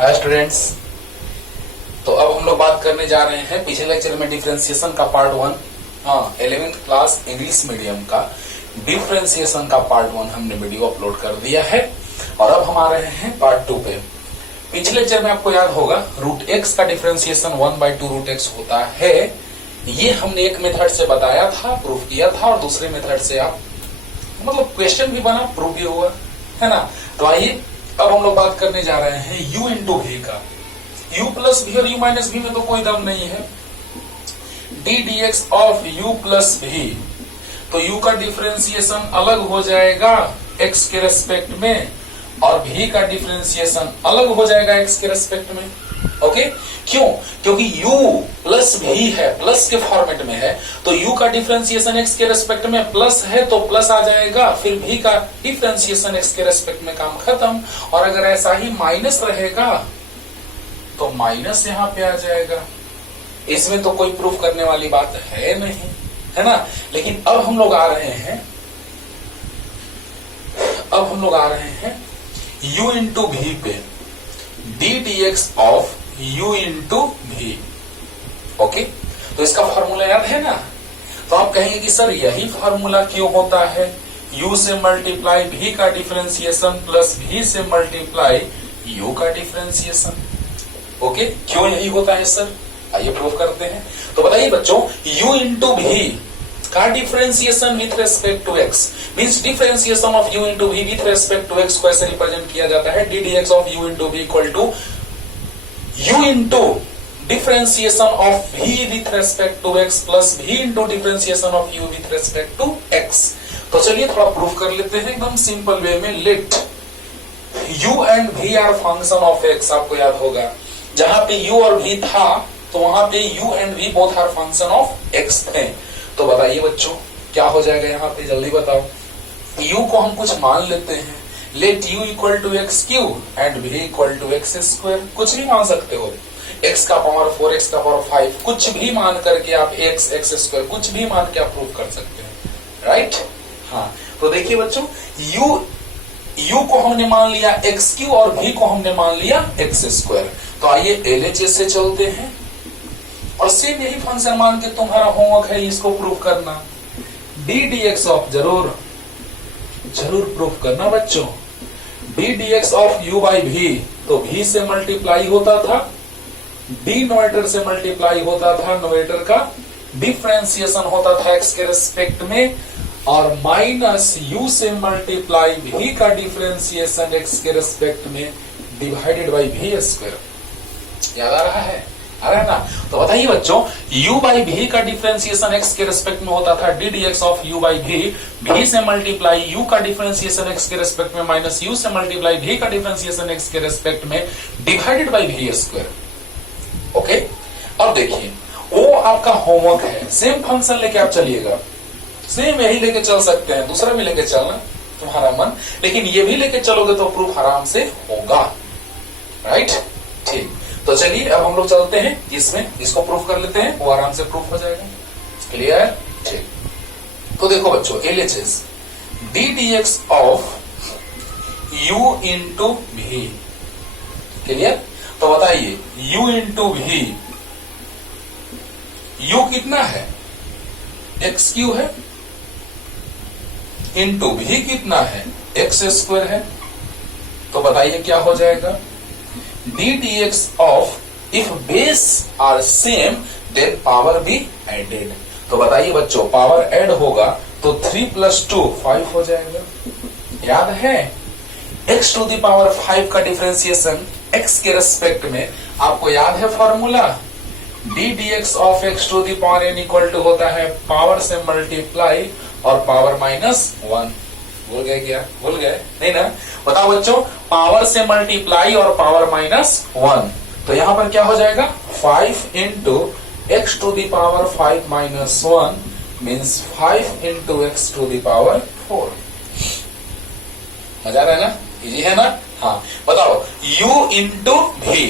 Hi students. तो अब हम लोग बात करने जा रहे हैं पिछले लेक्चर में डिफरेंशिएशन का part 1 11th class English medium का डिफरेंशिएशन का पार्ट 1 हमने वीडियो अपलोड कर दिया है और अब हम आ रहे हैं पार्ट 2 पे। पिछले लेक्चर में आपको याद होगा रूट एक्स का डिफरेंशिएशन 1/2 रूट एक्स होता है। ये हमने एक मेथड से बताया था, प्रूफ किया था, और दूसरे मेथड से आप मतलब क्वेश्चन भी बना, प्रूफ भी हुआ, है ना। तो आइए अब हम लोग बात करने जा रहे हैं u इंटू भी का। u प्लस भी और u माइनस भी में तो कोई दम नहीं है। D d x of u plus भी, तो u का डिफरेंशिएशन अलग हो जाएगा x के रेस्पेक्ट में और v का डिफरेंशिएशन अलग हो जाएगा x के रेस्पेक्ट में। ओके, क्यों? क्योंकि u प्लस भी है, प्लस के फॉर्मेट में है, तो u का डिफरेंशिएशन x के रेस्पेक्ट में प्लस है तो प्लस आ जाएगा, फिर v का डिफरेंशिएशन x के रेस्पेक्ट में काम खत्म। और अगर ऐसा ही माइनस रहेगा तो माइनस यहां पे आ जाएगा। इसमें तो कोई प्रूफ करने वाली बात है नहीं, है ना। लेकिन अब हम लोग आ रहे हैं u इंटू भी पे, D d x of u into भी। ओके, तो इसका फॉर्मूला याद है ना। तो आप कहेंगे कि सर यही फॉर्मूला क्यों होता है, u से मल्टीप्लाई v का डिफरेंशिएशन प्लस v से मल्टीप्लाई u का डिफरेंशिएशन। ओके, क्यों यही होता है सर, आइए प्रूफ करते हैं। तो बताइए बच्चों, u इंटू भी का differentiation with respect to x means differentiation of u into v with respect to x को ऐसे रिप्रेजेंट किया जाता है, d d x of u into v equal to u into differentiation of v with respect to x plus v into differentiation of u with respect to x। तो चलिए थोड़ा proof कर लेते हैं एकदम सिंपल वे में। Let u and v are function of x। आपको याद होगा जहां पे u और v था तो वहां पे u and v both are function of x थे। तो बताइए बच्चों क्या हो जाएगा यहाँ पे, जल्दी बताओ। u को हम कुछ मान लेते हैं, let u equal to x cube and v equal to x square. कुछ भी मान सकते हो, x का पावर 4, x का पावर 5, कुछ भी मान करके आप x स्क्वायर कुछ भी मान के आप प्रूव कर सकते हैं, राइट। हाँ, तो देखिए बच्चों, u को हमने मान लिया एक्स क्यू और v को हमने मान लिया एक्स स्क्वायर। तो आइए LHS से चलते हैं और सेम यही फंक्शन मान के तुम्हारा होमवर्क है इसको प्रूफ करना। डी डी एक्स ऑफ जरूर प्रूफ करना बच्चों, D d x of u by भी, तो v से मल्टीप्लाई होता था, d नोवेटर से मल्टीप्लाई होता था, नोवेटर का डिफरेंशिएशन होता था x के रेस्पेक्ट में, और माइनस u से मल्टीप्लाई v का डिफरेंशिएशन x के रेस्पेक्ट में डिवाइडेड बाई v स्क्वायर। याद आ रहा है? आ रहा है ना। तो बताइए बच्चों, u बाई भी का डिफरेंशिएशन x के रेस्पेक्ट में होता था D d x of u by भी से मल्टीप्लाई u का डिफरेंशिएशन x के रेस्पेक्ट में माइनस u से मल्टीप्लाई v का डिफरेंशिएशन x के रेस्पेक्ट में divided by v square. Okay, अब देखिए वो आपका होमवर्क है, सेम फंक्शन लेके आप चलिएगा, सेम यही लेके चल सकते हैं, दूसरा भी लेके चलना तुम्हारा मन, लेकिन ये भी लेके चलोगे तो प्रूफ आराम से होगा, राइट। ठीक, तो चलिए अब हम लोग चलते हैं इसमें, इसको प्रूफ कर लेते हैं, वो आराम से प्रूफ हो जाएगा। क्लियर? ठीक, तो देखो बच्चों, LHS D d x of u into भी। क्लियर? तो बताइए u इंटू भी, u कितना है, एक्स क्यू है, इंटू भी कितना है, एक्स स्क्वायर है। तो बताइए क्या हो जाएगा, d d x of if base are same then power be added. तो बताइए बच्चों, पावर ऐड होगा तो 3 + 2 5 हो जाएगा। याद है x टू द पावर 5 का डिफरेंशिएशन x के रेस्पेक्ट में आपको याद है formula, d d x of x to the power n equal to होता है पावर से मल्टीप्लाई और पावर -1। भूल गए क्या? भूल गए नहीं ना। बताओ बच्चों, पावर से मल्टीप्लाई और पावर -1, तो यहां पर क्या हो जाएगा, 5 into x to the power 5 -1 means 5 into x to the power 4। मजा आ रहा है ना, इजी है ना। हाँ, बताओ u इंटू भी,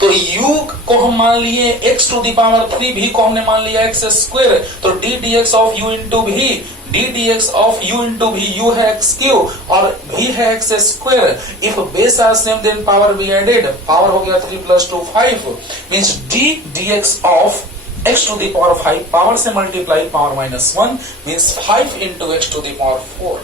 तो u को हम मान लिए x to the power 3, v को हमने मान लिया x स्क्वायर, तो d d x of u into v d d x of u into v, u है एक्स क्यू और भी है x square. If base are same then power be added, power हो गया 3 + 2 5, means d d x of x to the power 5 power से multiply power -1 means 5 into x to the power 4।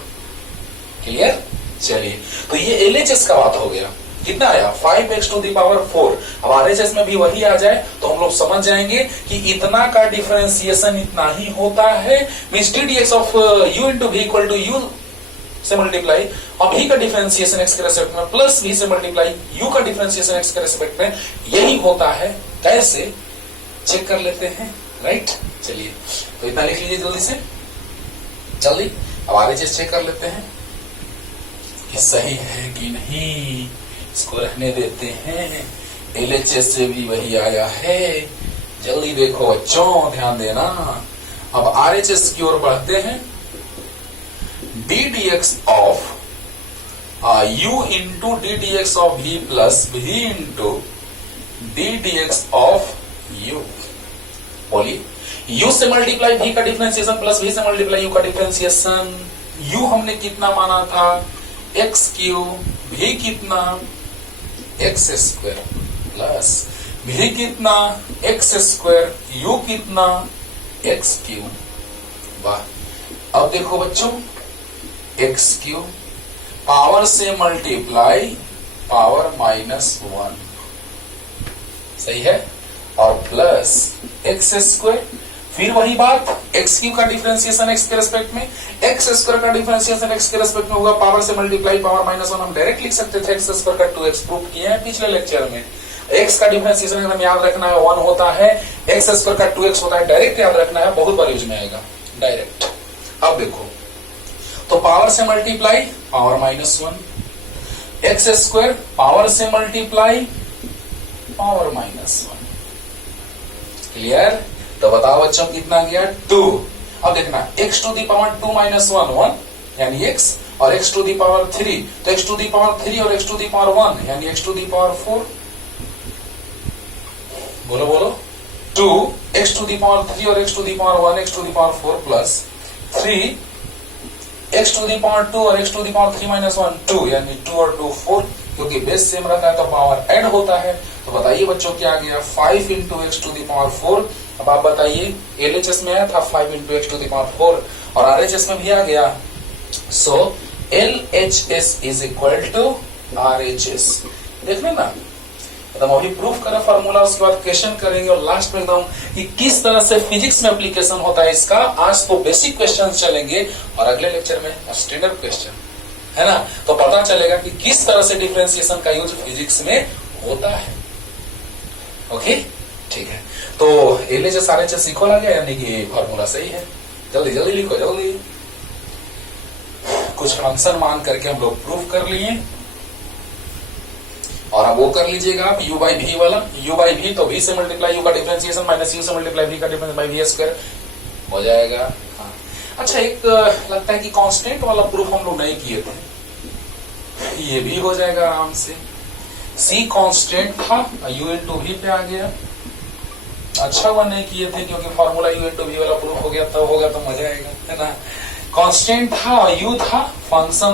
Clear? चलिए, तो ये LHS का बात हो गया। कितना आया? 5x to the power 4। अब RHS में भी वही आ जाए तो हम लोग समझ जाएंगे कि इतना का डिफरेंशिएशन इतना ही होता है। Means d d x of u into भी इक्वल टू u से मल्टीप्लाई और v का डिफरेंशिएशन x के रेस्पेक्ट में प्लस v से मल्टीप्लाई u का डिफरेंशिएशन x के रेस्पेक्ट में, यही होता है। कैसे चेक कर लेते हैं, राइट? चलिए, तो इतना लिख लीजिए जल्दी से, जल्दी। अब RHS चेक कर लेते हैं कि सही है कि नहीं। इसको रहने देते हैं, LHS से भी वही आया है। जल्दी देखो बच्चों, ध्यान देना। अब RHS की ओर बढ़ते हैं। D d x of u into D d x of v plus v into D d x of u। बोलिए, u से मल्टीप्लाई v का डिफरेंशिएशन प्लस v से मल्टीप्लाई u का डिफरेंशिएशन। u हमने कितना माना था? x क्यू, v कितना? x स्क्वायर प्लस v कितना? x स्क्वायर, u कितना? x Q. वाह! अब देखो बच्चों, x क्यू पावर से मल्टीप्लाई पावर -1, सही है, और प्लस x स्क्वायर, फिर वही बात, x क्यू का डिफरेंशिएशन x के रेस्पेक्ट में, x स्क्वायर का डिफरेंशिएशन x के रेस्पेक्ट में होगा पावर से मल्टीप्लाई पावर -1। हम डायरेक्ट लिख सकते थे x स्क्वायर का 2x, प्रूव किए हैं पिछले लेक्चर में। x का डिफरेंशिएशन एकदम याद रखना है 1 होता है, x स्क्वायर का 2x होता है, डायरेक्ट याद रखना है, बहुत बार यूज में आएगा डायरेक्ट। अब देखो, तो पावर से multiply power -1, x square power से मल्टीप्लाई पावर -1। क्लियर? तो बताओ बच्चों कितना गया? 2। अब देखना, x टू दी पावर 2 - 1 1 यानी x, और x टू दी पावर 3, तो x टू दी पावर 3 और x टू दी पावर 1 यानी x टू दी पावर 4। बोलो बोलो, 2 x टू दी पावर 3 और x to the power 1 x to the power 4 plus 3 x to the power 2 और x to the power 3 - 1 2 यानी 2 और 2 4, क्योंकि base same रहता है तो पावर ऐड होता है। तो बताइए बच्चों क्या आ गया? 5 into x to the power 4। अब आप बताइए, LHS में आया था 5 into x to the power 4 और RHS में भी आ गया। So LHS is equal to RHS। देख लेना, एकदम अभी प्रूफ करें फॉर्मूला, उसके बाद क्वेश्चन करेंगे और लास्ट में एकदम कि किस तरह से फिजिक्स में एप्लीकेशन होता है इसका। आज तो बेसिक क्वेश्चन चलेंगे और अगले लेक्चर में स्टैंडर्ड क्वेश्चन, है ना? तो पता चलेगा कि किस तरह से डिफरेंशिएशन का यूज फिजिक्स में होता है। ओके, ठीक है। तो LHS RHS इक्वल आ गया, यानी कि फॉर्मूला सही है। जल्दी जल्दी लिखो, जल्दी। कुछ फंक्शन मान करके हम लोग प्रूफ कर लिए, और अब वो कर लीजिएगा आप u बाई भी वाला। u बाई भी तो v से मल्टीप्लाई u का डिफरेंशिएशन माइनस u से मल्टीप्लाई v का डिफरेंस बाई v स्क्वायर हो जाएगा। हाँ। अच्छा, एक लगता है कि कांस्टेंट वाला प्रूफ हम लोग नहीं किए थे, ये भी हो जाएगा आराम से। c कांस्टेंट था, u इंटू v पे आ गया। अच्छा हुआ नहीं किए थे, क्योंकि फॉर्मूला u इंटू v वाला प्रूफ हो गया तो मजा आएगा, है ना? कांस्टेंट था और u था function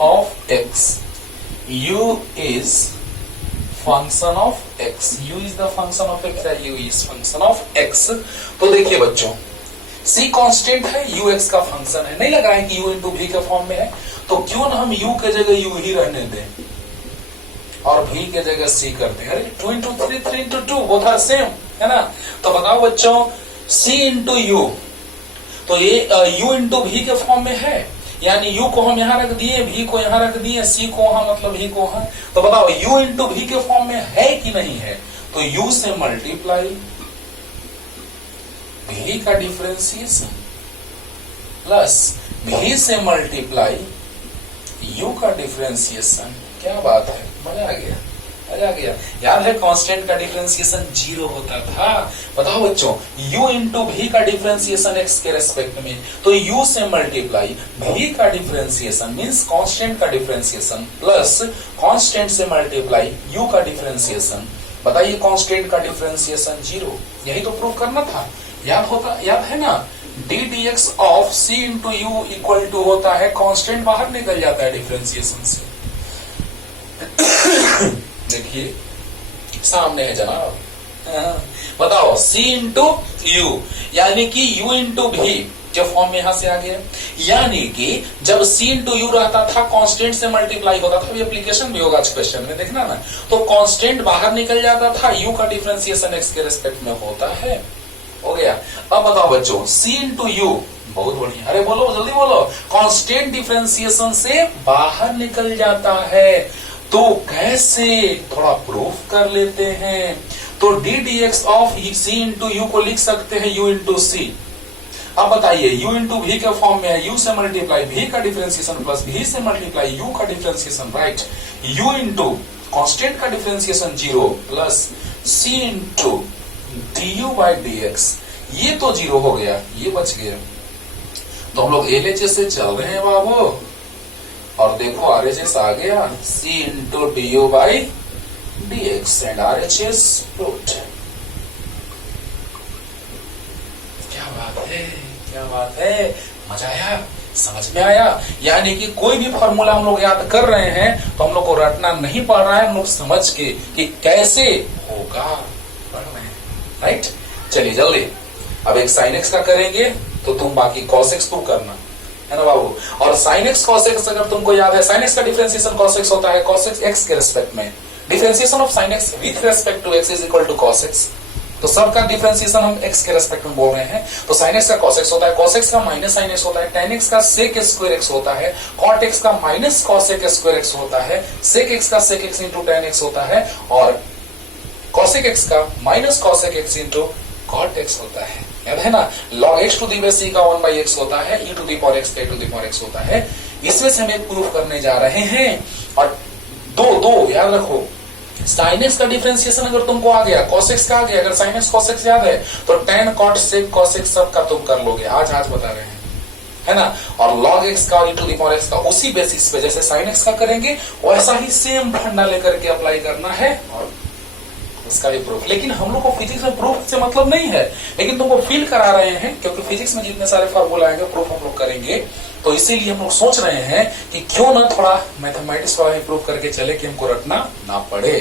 of x। u is function of x, u is the function of x, u is function of x। तो देखिए बच्चों, c कांस्टेंट है, u x का फंक्शन है, नहीं लग रहा है कि u इंटू v के फॉर्म में है, तो क्यों ना हम u के जगह u ही रहने दें और v के जगह c करते हैं। अरे 2 into 3 3 into 2 both are same, है ना? तो बताओ बच्चों, c इंटू u, तो ये u इंटू v के फॉर्म में है, यानी u को हम यहां रख दिए, v को यहां रख दिए, c को वहां मतलब v को वहां। तो बताओ u इंटू v के फॉर्म में है कि नहीं है? तो u से मल्टीप्लाई v का डिफरेंशिएशन प्लस v से मल्टीप्लाई u का डिफरेंशिएशन। क्या बात है, मजा आ गया, मजा आ गया। याद है कांस्टेंट का डिफरेंशिएशन 0 होता था। बताओ बच्चों, u इंटू v का डिफरेंशिएशन x के रेस्पेक्ट में, तो u से मल्टीप्लाई v का डिफरेंशिएशन मींस कांस्टेंट का डिफरेंशिएशन प्लस कांस्टेंट से मल्टीप्लाई u का डिफरेंशिएशन। बताइए, कांस्टेंट का डिफरेंशिएशन 0, यही तो प्रूफ करना था। याद है ना? D d x of c into u equal to होता है, कांस्टेंट बाहर निकल जाता है डिफरेंशिएशन से। देखिए सामने है जनाब, बताओ सी इंटू यू यानी कि यू इंटू भी जो फॉर्म में यहां से आ गया, यानी कि जब सी इंटू यू रहता था कांस्टेंट से मल्टीप्लाई होता था, ये एप्लीकेशन भी होगा आज क्वेश्चन में देखना ना, तो कांस्टेंट बाहर निकल जाता था, यू का डिफरेंशिएशन एक्स के रिस्पेक्ट में होता है। हो गया। अब बताओ बच्चों सी इंटू यू, बहुत बढ़िया, अरे बोलो जल्दी बोलो, कांस्टेंट डिफरेंशिएशन से बाहर निकल जाता है, तो कैसे, थोड़ा प्रूफ कर लेते हैं। तो d d x of c into u को लिख सकते हैं यू इंटू सी। अब बताइए u इंटू भी के फॉर्म में है, u से मल्टीप्लाई v का डिफरेंशिएशन प्लस v से मल्टीप्लाई u का differentiation, right. u into constant का differentiation 0 plus c into d u by d x, ये तो 0 हो गया, ये बच गया। तो हम लोग LHS से चल रहे हैं बाबू, और देखो RHS आ गया, c into d u by d x and RHS proved. क्या बात है, मजा आया, समझ में आया। यानी कि कोई भी फॉर्मूला हम लोग याद कर रहे हैं तो हम लोग को रटना नहीं पड़ रहा है, हम लोग समझ के कि कैसे होगा पढ़ रहे हैं, राइट। चलिए जल्दी, अब एक साइन एक्स का करेंगे तो तुम बाकी कॉस एक्स प्रूव करना है ना बाबू। और साइन एक्स कॉस एक्स अगर तुमको याद है, साइन एक्स का डिफरेंशिएशन कॉस एक्स होता है, कॉस एक्स एक्स के रिस्पेक्ट में, differentiation of sine x with respect to x is equal to cos x. तो सबका डिफरेंशिएशन हम x के रेस्पेक्ट में बोल रहे हैं, तो sin x का cos x होता है, cos x का माइनस sin x होता है, tan x का sec स्क्वायर x होता है, cot x का माइनस cos स्क्वायर x होता है, sec x का sec x into tan x होता है, और cos x का minus cos x into cot x होता है, याद है ना। log x to the base c का 1 बाई x होता है, e to the power x का टू दी पावर x होता है। इसमें से हम एक प्रूफ करने जा रहे हैं, और दो याद रखो, sin x का डिफरेंशिएशन अगर तुमको आ गया, cos x का आ गया, अगर sin x cos x याद है तो tan cot sec cos x सब का तुम कर लोगे, आज बता रहे हैं, है ना। और log x का और e to the power x का उसी बेसिस पे जैसे sin x का करेंगे वैसा ही सेम फंडा लेकर के अप्लाई करना है, और इसका भी प्रूफ। लेकिन हम लोग को फिजिक्स में प्रूफ से मतलब नहीं है, लेकिन तुमको फील करा रहे हैं, क्योंकि फिजिक्स में जितने सारे फॉर्मूला आएंगे प्रूफ हम लोग करेंगे, तो इसीलिए हम लोग सोच रहे हैं कि क्यों ना थोड़ा मैथमेटिक्स वाला प्रूव करके चले कि हमको रटना ना पड़े।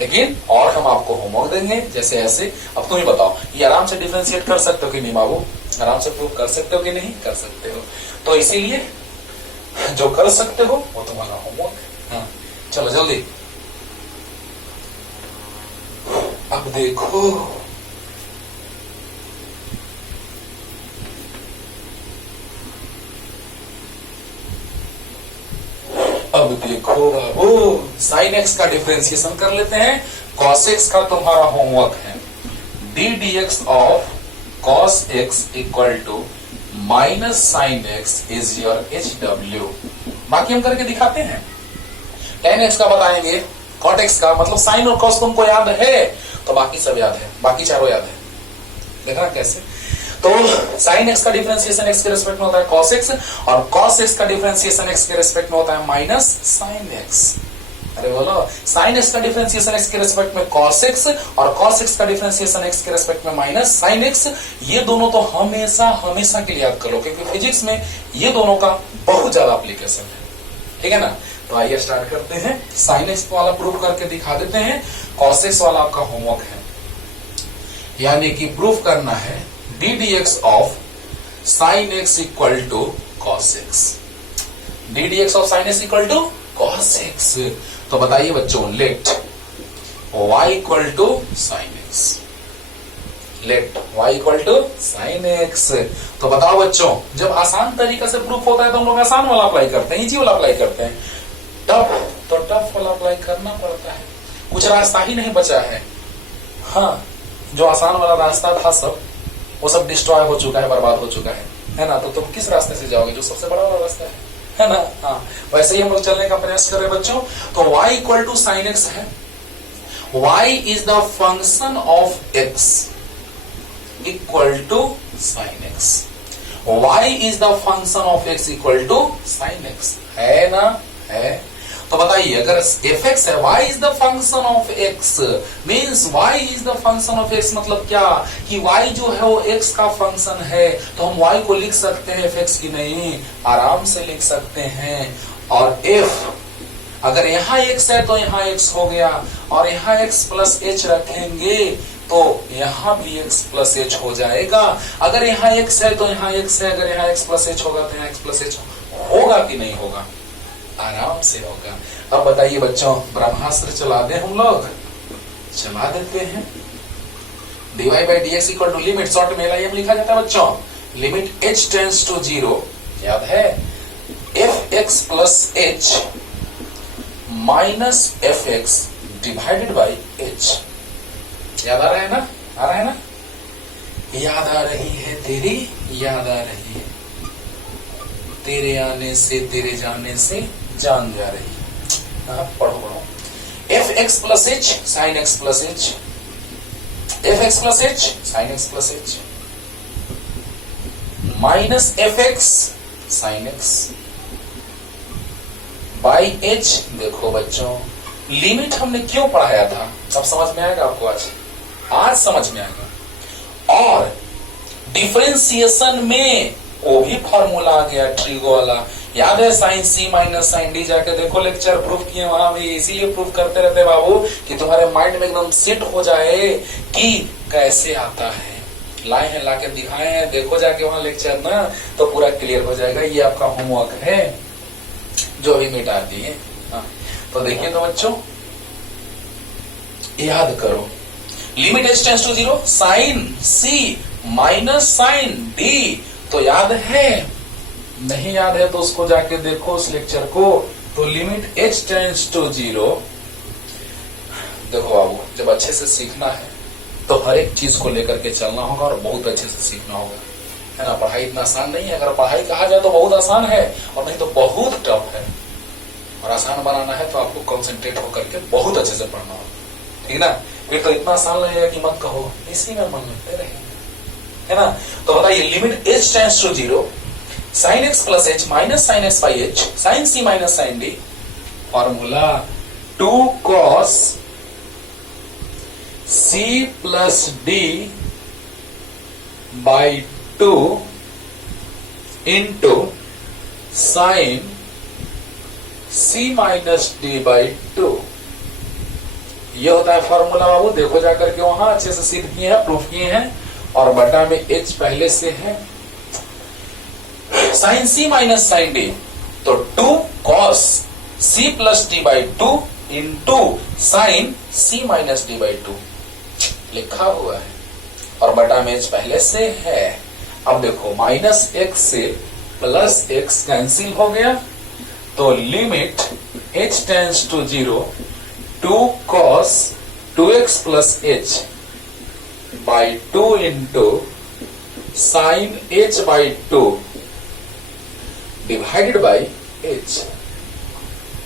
लेकिन और हम आपको होमवर्क देंगे जैसे ऐसे। अब तुम ही बताओ, ये आराम से डिफरेंशिएट कर सकते हो कि नहीं बाबू, आराम से प्रूव कर सकते हो कि नहीं कर सकते हो। तो इसीलिए जो कर सकते हो वो तुम्हारा होमवर्क। हाँ चलो जल्दी, अब देखो बाबू, साइन एक्स का डिफरेंशिएशन कर लेते हैं, कॉस एक्स का तुम्हारा होमवर्क है, d d x of cos x equal to minus sine x is your HW। बाकी हम करके दिखाते हैं, tan एक्स का बताएंगे, cot एक्स का, मतलब साइन और कॉस तुमको याद है तो बाकी सब याद है, बाकी चारों याद है, देखना कैसे। तो sin x का डिफरेंशिएशन x के रिस्पेक्ट में होता है cos x, और cos x का डिफरेंशिएशन x के रिस्पेक्ट में होता है माइनस sin x। अरे बोलो, sin x का डिफरेंशिएशन x के रिस्पेक्ट में cos x, और cos x का डिफरेंशिएशन x के रिस्पेक्ट में माइनस sin x। ये दोनों तो हमेशा हमेशा के लिए याद कर लो, क्योंकि फिजिक्स में ये दोनों का बहुत ज्यादा एप्लीकेशन है, ठीक है ना। तो आइए स्टार्ट करते हैं, sin x वाला प्रूफ करके दिखा देते हैं, cos x वाला आपका होमवर्क है, यानी कि प्रूफ करना है d d x of sine x equal to cos x, d d x of sine x equal to cos x. तो बताइए बच्चों, let y equal to sine x, let y equal to sine x. तो बताओ बच्चों, जब आसान तरीके से प्रूफ होता है तो हम लोग आसान वाला अप्लाई करते हैं, इजी वाला अप्लाई करते हैं, टफ तो टफ वाला अप्लाई करना पड़ता है, कुछ रास्ता ही नहीं बचा है। हाँ, जो आसान वाला रास्ता था सब वो सब डिस्ट्रॉय हो चुका है, बर्बाद हो चुका है ना। तो तुम किस रास्ते से जाओगे, जो सबसे बड़ा वाला रास्ता है ना। हाँ, वैसे ही हम लोग चलने का प्रयास कर रहे हैं बच्चों। तो y equal to sine x है, y is the function of x equal to sine x, y is the function of x equal to sine x, है ना, है। तो बताइए, अगर fx है, y is the function of x, means y is the function of x, मतलब क्या कि y जो है वो x का फंक्शन है, तो हम y को लिख सकते हैं fx की नहीं, आराम से लिख सकते हैं। और f अगर यहाँ x है तो यहाँ x हो गया, और यहाँ x प्लस h रखेंगे तो यहाँ भी x प्लस h हो जाएगा। अगर यहाँ x है तो यहाँ x है, अगर यहाँ x प्लस h होगा तो यहाँ x प्लस h होगा कि नहीं होगा? आराम से होगा। अब बताइए बच्चों, ब्रह्मास्त्र चला दें हम लोग? चला देते हैं। dy by d x equal to limit, short में LIM लिखा जाता है बच्चों, लिमिट h टेंड्स टू 0, याद है, fx plus h minus fx divided by h। याद आ रहा है ना? आ रहा है ना? याद आ रही है तेरी, याद आ रही है, तेरे आने से तेरे जाने से जान जा रही है। पढ़ो पढ़ो। fx plus h sine x plus h, fx plus h sine x plus h minus fx sine x by h। देखो बच्चों, लिमिट हमने क्यों पढ़ाया था, अब समझ में आएगा आपको, आज समझ में आएगा। और डिफरेंशिएशन में वो भी फॉर्मूला आ गया ट्रिगो वाला, याद है, साइन सी माइनस साइन डी, जाके देखो लेक्चर प्रूफ किए वहां भी, इसीलिए प्रूफ करते रहते बाबू कि तुम्हारे माइंड में एकदम सेट हो जाए कि कैसे आता है। लाए हैं, लाके दिखाए हैं, देखो जाके वहां लेक्चर ना, तो पूरा क्लियर हो जाएगा। ये आपका होमवर्क है जो अभी मिटा दिए। तो देखिए तो बच्चों, याद करो, limit h tends to 0, sine c minus sine d, तो याद है? नहीं याद है तो उसको जाके देखो उस लेक्चर को। तो लिमिट h टेंड्स टू 0, देखो बाबू, जब अच्छे से सीखना है तो हर एक चीज को लेकर के चलना होगा और बहुत अच्छे से सीखना होगा, है ना। पढ़ाई इतना आसान नहीं है, अगर पढ़ाई कहा जाए तो बहुत आसान है, और नहीं तो बहुत टफ है। और आसान बनाना है तो आपको कंसंट्रेट होकर के बहुत अच्छे से पढ़ना होगा, ठीक ना। फिर तो इतना आसान लगेगा कि मत कहो, इसी में मन लगते रहेंगे, है ना। तो बताइए, limit h tends to 0, sine x plus h minus sine x by h, sine c minus sine d, formula 2 cos c plus d by 2 into sine c minus d by 2, ये होता है फॉर्मूला बाबू। देखो जाकर के वहां अच्छे से सीख किए हैं, प्रूफ किए हैं, और बटा में h पहले से है, sine c minus sine d, तो 2 cos c plus d by 2 into sine c minus d by 2 लिखा हुआ है, और बटा में h पहले से है। अब देखो, माइनस x से प्लस x कैंसिल हो गया, तो limit h tends to 0, 2 cos 2x plus h by 2 into sine h by 2 divided by h।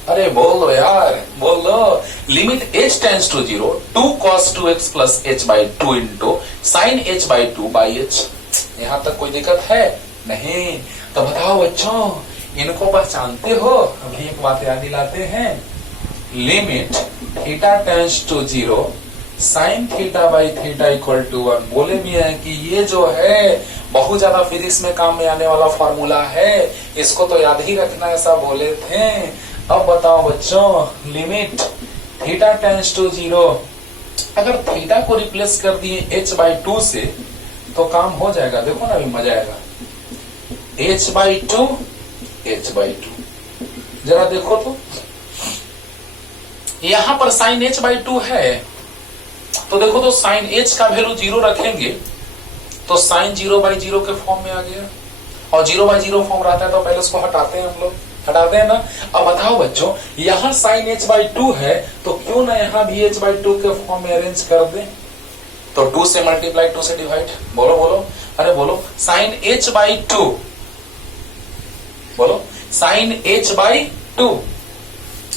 अरे बोल दो यार, बोल दो। Limit h tends to 0, 2 cos 2x plus h by 2 into sine h by 2 by h। यहां तक कोई दिक्कत है? नहीं। तो बताओ बच्चों, इनको पहचानते हो? अभी एक बात याद दिलाते हैं, limit theta tends to 0, sine theta by theta equal to 1। बोले भी हैं कि ये जो है बहुत ज्यादा फिजिक्स में काम में आने वाला फॉर्मूला है, इसको तो याद ही रखना, ऐसा बोले थे। अब बताओ बच्चों, लिमिट थीटा टेंड्स टू 0, अगर थीटा को रिप्लेस कर दिए h बाई 2 से तो काम हो जाएगा। देखो ना, अभी मजा आएगा। h बाई 2, h बाई 2, जरा देखो तो, यहां पर साइन h बाई 2 है, तो देखो तो साइन h का वैल्यू 0 रखेंगे तो साइन 0 बाई 0 के फॉर्म में आ गया, और 0 बाई 0 फॉर्म रहता है तो पहले उसको हटाते हैं हम लोग, हटाते हैं ना। अब बताओ बच्चों, यहां साइन h बाई 2 है, तो क्यों ना यहां भी h बाई 2 के फॉर्म में अरेंज कर दें। तो 2 से मल्टीप्लाई, 2 से डिवाइड, बोलो बोलो, अरे बोलो, साइन h बाई 2, बोलो साइन h बाई 2,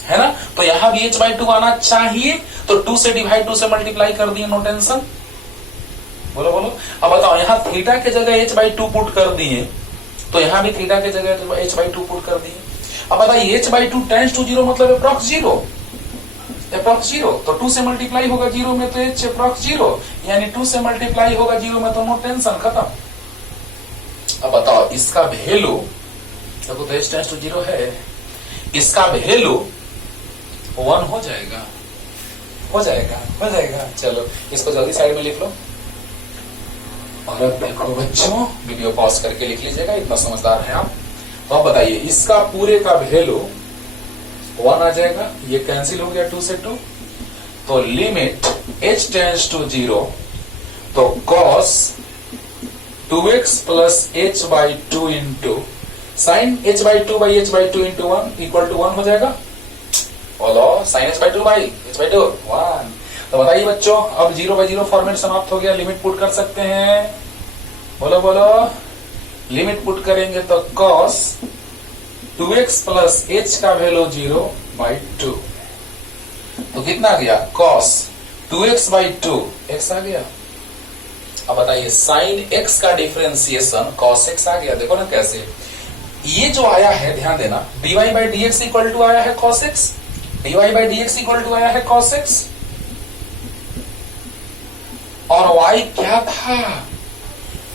है ना। तो यहां भी h बाई 2 आना चाहिए, तो 2 से डिवाइड, 2 से मल्टीप्लाई कर दिए, नो टेंशन। बोलो बोलो। अब बताओ, यहां थीटा के जगह h बाई 2 पुट कर दिए, तो यहां भी थीटा के जगह h बाई 2 पुट कर दिए। अब बताइए h/2 टेंड्स टू 0 मतलब अप्रॉक्स 0, अप्रॉक्स 0, तो 2 से मल्टीप्लाई होगा 0 में तो h अप्रॉक्स 0, यानी 2 से मल्टीप्लाई होगा 0 में तो नो टेंशन, खत्म। अब बताओ इसका वैल्यू, देखो तो h टेंड्स टू 0 है, इसका वैल्यू 1 हो जाएगा, हो जाएगा, हो जाएगा। चलो इसको जल्दी साइड में लिख लो। और अब देखो बच्चों, वीडियो पॉज करके लिख लीजिएगा, इतना समझदार है आप। तो अब बताइए इसका पूरे का वैल्यू 1 आ जाएगा, ये कैंसिल हो गया 2 से 2, तो लिमिट h टेंड्स टू 0, तो cos 2x plus h/2 into sine h/2 by h/2 into 1 equal to 1 हो जाएगा। बोलो साइन h/2 बाई h/2 1। तो बताइए बच्चों, अब 0/0 फॉर्मेट समाप्त हो गया, लिमिट पुट कर सकते हैं, बोलो बोलो। लिमिट पुट करेंगे तो cos 2x प्लस h का वैल्यू 0/2, तो कितना आ गया cos 2x/2 x आ गया। अब बताइए साइन x का डिफरेंशिएशन cos x आ गया, देखो ना कैसे, ये जो आया है ध्यान देना, dy/dx इक्वल टू आया है cos x, dy/dx equal to आया है cos x, और y क्या था,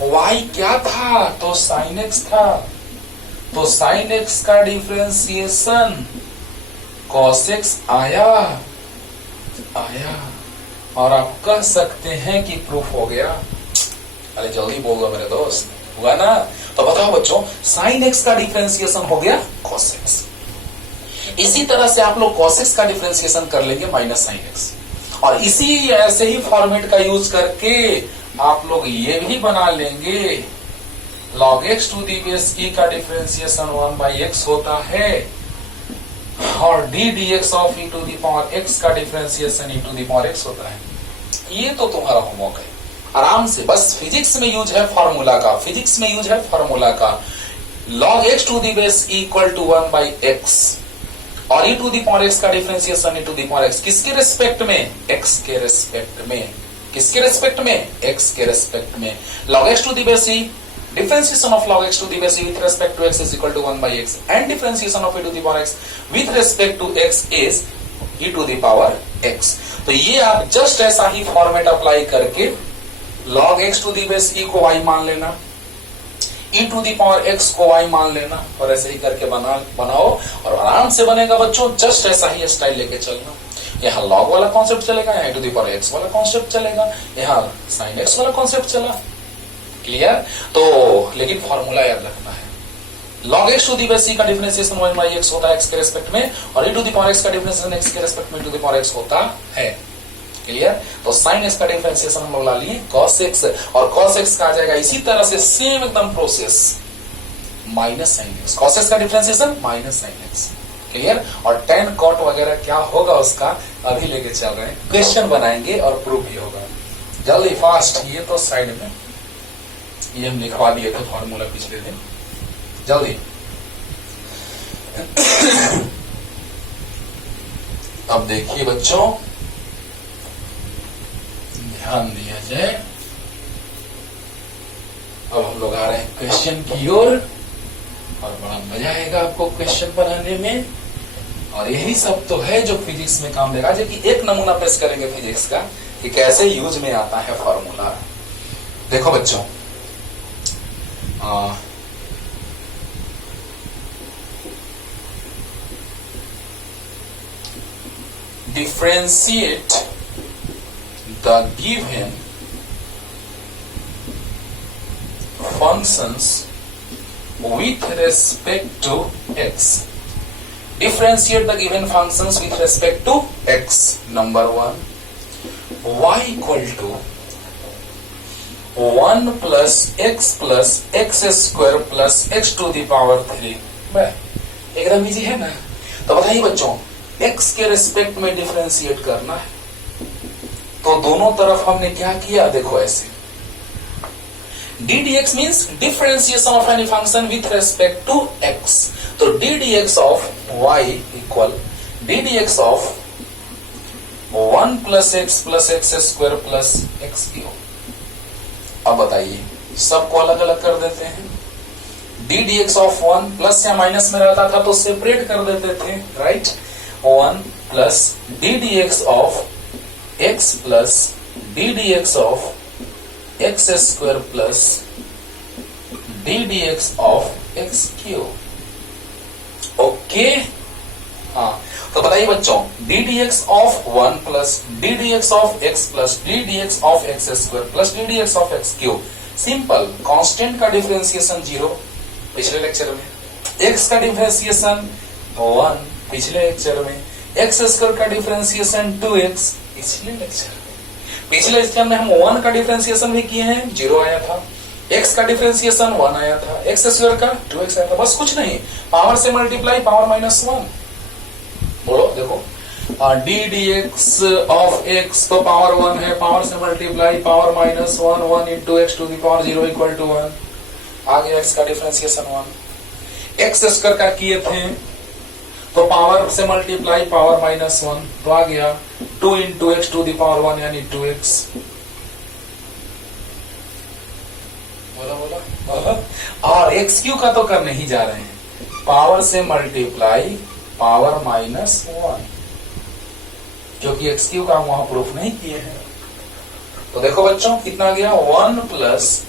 y क्या था, तो sin x था, तो sin x का डिफरेंशिएशन cos x आया, आया, और आप कह सकते हैं कि प्रूफ हो गया। अरे जल्दी बोलो मेरे दोस्त, हुआ ना। तो बताओ बच्चों, sin x का डिफरेंशिएशन हो गया cos x, इसी तरह से आप लोग cos x का डिफरेंशिएशन कर लेंगे माइनस sin x, और इसी ऐसे ही फॉर्मेट का यूज करके आप लोग ये भी बना लेंगे log x to the base e का डिफरेंशिएशन 1/x होता है, और d dx of e to the power x का differentiation e to the power x होता है। ये तो तुम्हारा होमवर्क है, आराम से, बस फिजिक्स में यूज है फॉर्मूला का, फिजिक्स में यूज है फॉर्मूला का। log x to the base e equal to 1/x, और e to the power x का differentiation e to the power x किसके रेस्पेक्ट में, x के रेस्पेक्ट में, किसके रेस्पेक्ट में, x के रेस्पेक्ट में। log x to the base e, differentiation of log x to the base e with respect to x is equal to 1/x, and differentiation of e to the power x with respect to x is e to the power x। तो ये आप just ऐसा ही format apply करके log x to the base e को y मान लेना, e to the power x को y मान लेना, और ऐसे ही करके बनाओ, और आराम से बनेगा बच्चों। जस्ट ऐसा ही स्टाइल लेके चलना, यहाँ log वाला कॉन्सेप्ट चलेगा, यहाँ e to the power x वाला कॉन्सेप्ट चलेगा, यहाँ sin x वाला कॉन्सेप्ट चला, क्लियर। तो लेकिन फॉर्मूला याद रखना है, log x to the base e का डिफरेंशिएशन 1/x होता है x के रेस्पेक्ट में, और e to the power x का डिफरेंशिएशन x के रेस्पेक्ट में e to the power x होता है, क्लियर। तो sin x का डिफरेंशिएशन हम लोग ला लिए cos x, और cos x का आ जाएगा इसी तरह से सेम एकदम process minus sin x, cos x का differentiation minus sin x, clear. और tan cot वगैरह क्या होगा उसका अभी लेके चल रहे हैं, क्वेश्चन बनाएंगे और प्रूफ भी होगा, जल्दी फास्ट। ये तो साइड में ये हम लिखवा दिए थे फॉर्मूला पिछले दिन, जल्दी। अब देखिए बच्चों, ध्यान दिया जाए, अब हम लोग आ रहे हैं क्वेश्चन की ओर, और बड़ा मजा आएगा आपको क्वेश्चन बनाने में, और यही सब तो है जो फिजिक्स में काम देगा। जबकि एक नमूना पेश करेंगे फिजिक्स का कि कैसे यूज में आता है फॉर्मूला। देखो बच्चों, differentiate the given functions with respect to x. Differentiate the given functions with respect to x. Number 1, y equal to 1 plus x square plus x to the power 3। एकदम easy है ना। तो बताइए बच्चों, x के respect में differentiate करना है, तो दोनों तरफ हमने क्या किया, देखो ऐसे, d dx means differentiation of any function with respect to x, तो d dx of y equal d dx of 1 plus x square plus x cube। अब बताइए, सबको अलग अलग कर देते हैं। D d x of 1 plus या माइनस में रहता था तो सेपरेट कर देते थे, right. 1 plus D d x of x plus D d x of x square plus D d x of x cube. Okay, हाँ तो बताइए बच्चों, D d x of 1 plus D d x of x plus D d x of x square plus D d x of x cube, simple. Constant का differentiation 0 पिछले lecture में, x का differentiation 1 पिछले lecture में, x square का differentiation 2x पिछले lecture में। पिछले लेक्चर में हम 1 का डिफरेंशिएशन भी किए हैं, 0 आया था। x का डिफरेंशिएशन 1 आया था, एक्स स्क्वायर का 2x आया था। बस कुछ नहीं, पावर से मल्टीप्लाई पावर माइनस 1। बोलो देखो, d d x of x तो पावर 1 है, पावर से multiply power minus 1, 1 into x to the power 0 equal to 1। आ गया x का डिफरेंशिएशन 1। एक्स स्क्वायर का किए थे तो पावर से मल्टीप्लाई पावर माइनस 1, तो आ गया 2 into x to the power 1 यानी 2x। बोला बोला बोला। और एक्स क्यू का तो करने ही जा रहे हैं, पावर से मल्टीप्लाई पावर माइनस 1, क्योंकि एक्स क्यू का हम वहां प्रूफ नहीं किए हैं। तो देखो बच्चों कितना गया, 1 plus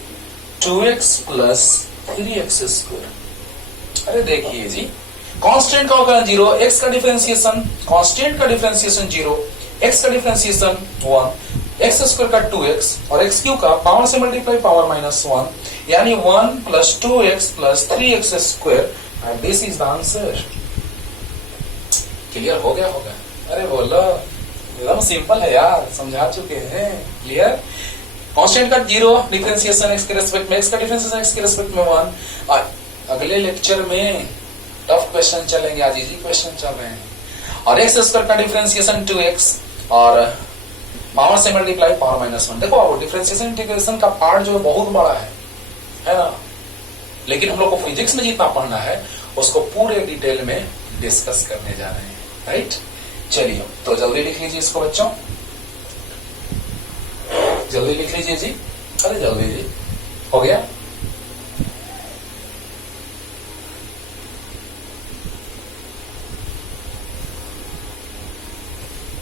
2x plus 3x square. अरे देखिए जी, कांस्टेंट का होगा 0, एक्स का डिफरेंशिएशन, कांस्टेंट का डिफरेंशिएशन 0, एक्स का डिफरेंशिएशन 1, एक्स स्क्वायर का 2x और एक्स क्यू का पावर से मल्टीप्लाई पावर माइनस 1, यानी 1 plus 2x plus 3x square, and this is the answer. Clear हो गया होगा? अरे बोलो, एकदम सिंपल है यार, समझा चुके हैं। क्लियर? कांस्टेंट का 0 डिफरेंशिएशन एक्स के रेस्पेक्ट में, एक्स का डिफरेंशिएशन एक्स के रेस्पेक्ट में 1। और अगले लेक्चर में टफ क्वेश्चन चलेंगे, आज इजी क्वेश्चन चल रहे हैं। और एक्स स्क्वायर का डिफरेंशिएशन 2x और पावर से मल्टीप्लाई पावर माइनस 1। देखो अब डिफरेंशिएशन इंटीग्रेशन का पार्ट जो है बहुत बड़ा है ना, लेकिन हम लोग को फिजिक्स में जितना पढ़ना है उसको पूरे डिटेल में डिस्कस करने जा रहे हैं, राइट। चलिए तो जल्दी लिख लीजिए इसको बच्चों, जल्दी लिख लीजिए जी, अरे जल्दी जी, हो गया।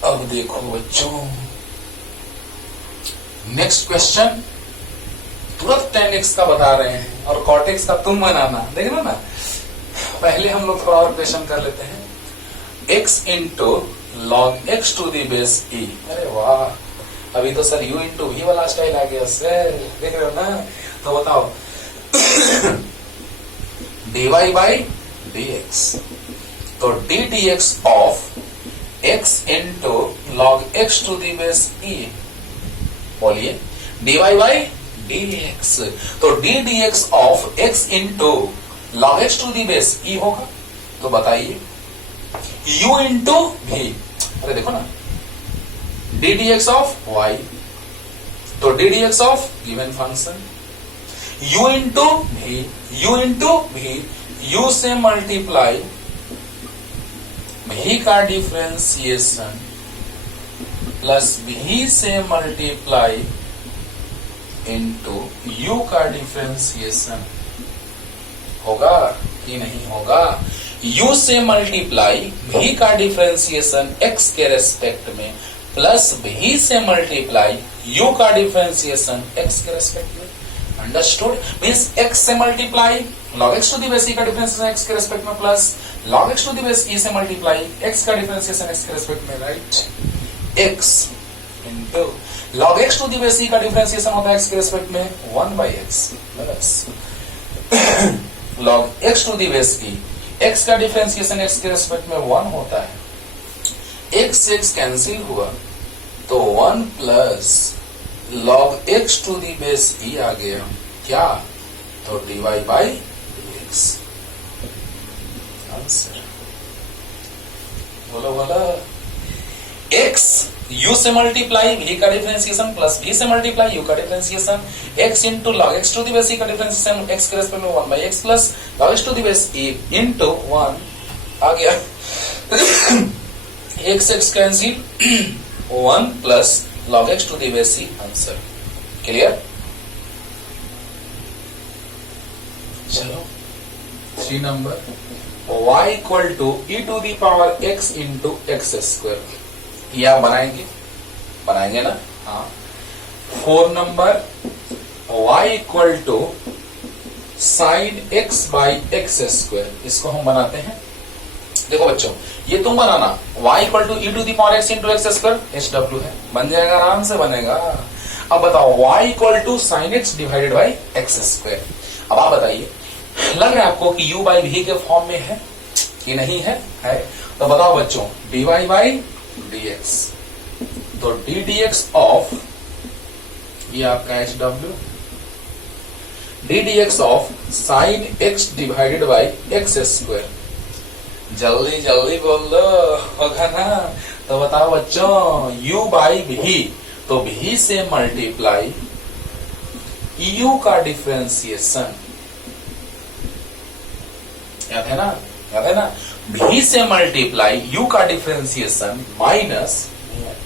अब देखो बच्चों, नेक्स्ट क्वेश्चन तुरंत tan x का बता रहे हैं और cot x का तुम बनाना, देखना ना। पहले हम लोग थोड़ा और क्वेश्चन कर लेते हैं, x into log x to the base e। अरे वाह, अभी तो सर u इंटू v वाला स्टाइल आ गया सर, देख रहे हो ना। तो बताओ dy बाई dx, तो d dx of x into log x to the base e, बोलिए dy बाई dx, तो d dx of x into log x to the base e होगा। तो बताइए u इंटू v, अरे देखो ना, d dx of y, तो d dx of given function, u into v, u into v, u से multiply v का differentiation plus v से मल्टीप्लाई इंटू u का डिफरेंशिएशन, होगा कि नहीं होगा। u से मल्टीप्लाई v का डिफरेंशिएशन x के रेस्पेक्ट में प्लस v से मल्टीप्लाई u का डिफरेंशिएशन x के रेस्पेक्ट में। अंडरस्टूड? मींस x से multiply log x to the base e का डिफरेंशिएशन x के रेस्पेक्ट में plus log x to the base e से मल्टीप्लाई x का डिफरेंशिएशन x के रेस्पेक्ट में, right. x into log x to the base e का differentiation होता है x के रेस्पेक्ट में 1/x plus log x to the base e, x का डिफरेंशिएशन x के रेस्पेक्ट में 1 होता है, x से x कैंसिल हुआ तो 1 plus log x to the base e आ गया, क्या? तो dy बाई dx। आंसर बोलो बोलो, x u से मल्टीप्लाई v का डिफरेंशिएशन प्लस v से मल्टीप्लाई u का differentiation, x into log x to the base e का डिफरेंशिएशन x के रेस्पेक्ट में 1/x plus log x to the base e into 1 आ गया x cancel 1 plus log x to the base e, answer. Clear? चलो 3 number y equal to e to the power x into x square, ये आप बनाएंगे ना? हाँ। 4 number y equal to sine x by x square, इसको हम बनाते हैं। देखो बच्चों, ये तुम बनाना, y equal to e to the power x into x square, HW है, बन जाएगा, आराम से बनेगा। अब बताओ y equal to sine x divided by x square. अब आप बताइए, लग रहा है आपको कि u बाई v के फॉर्म में है कि नहीं है? है। तो बताओ बच्चों, dy बाई dx, तो d dx ऑफ, ये आपका HW, d dx of sine x divided by x square. जल्दी जल्दी बोल दो, होगा ना? तो बताओ बच्चों, u बाई v, तो v से मल्टीप्लाई u का डिफरेंशिएशन, याद है ना? याद है ना? v से मल्टीप्लाई u का डिफरेंशिएशन माइनस,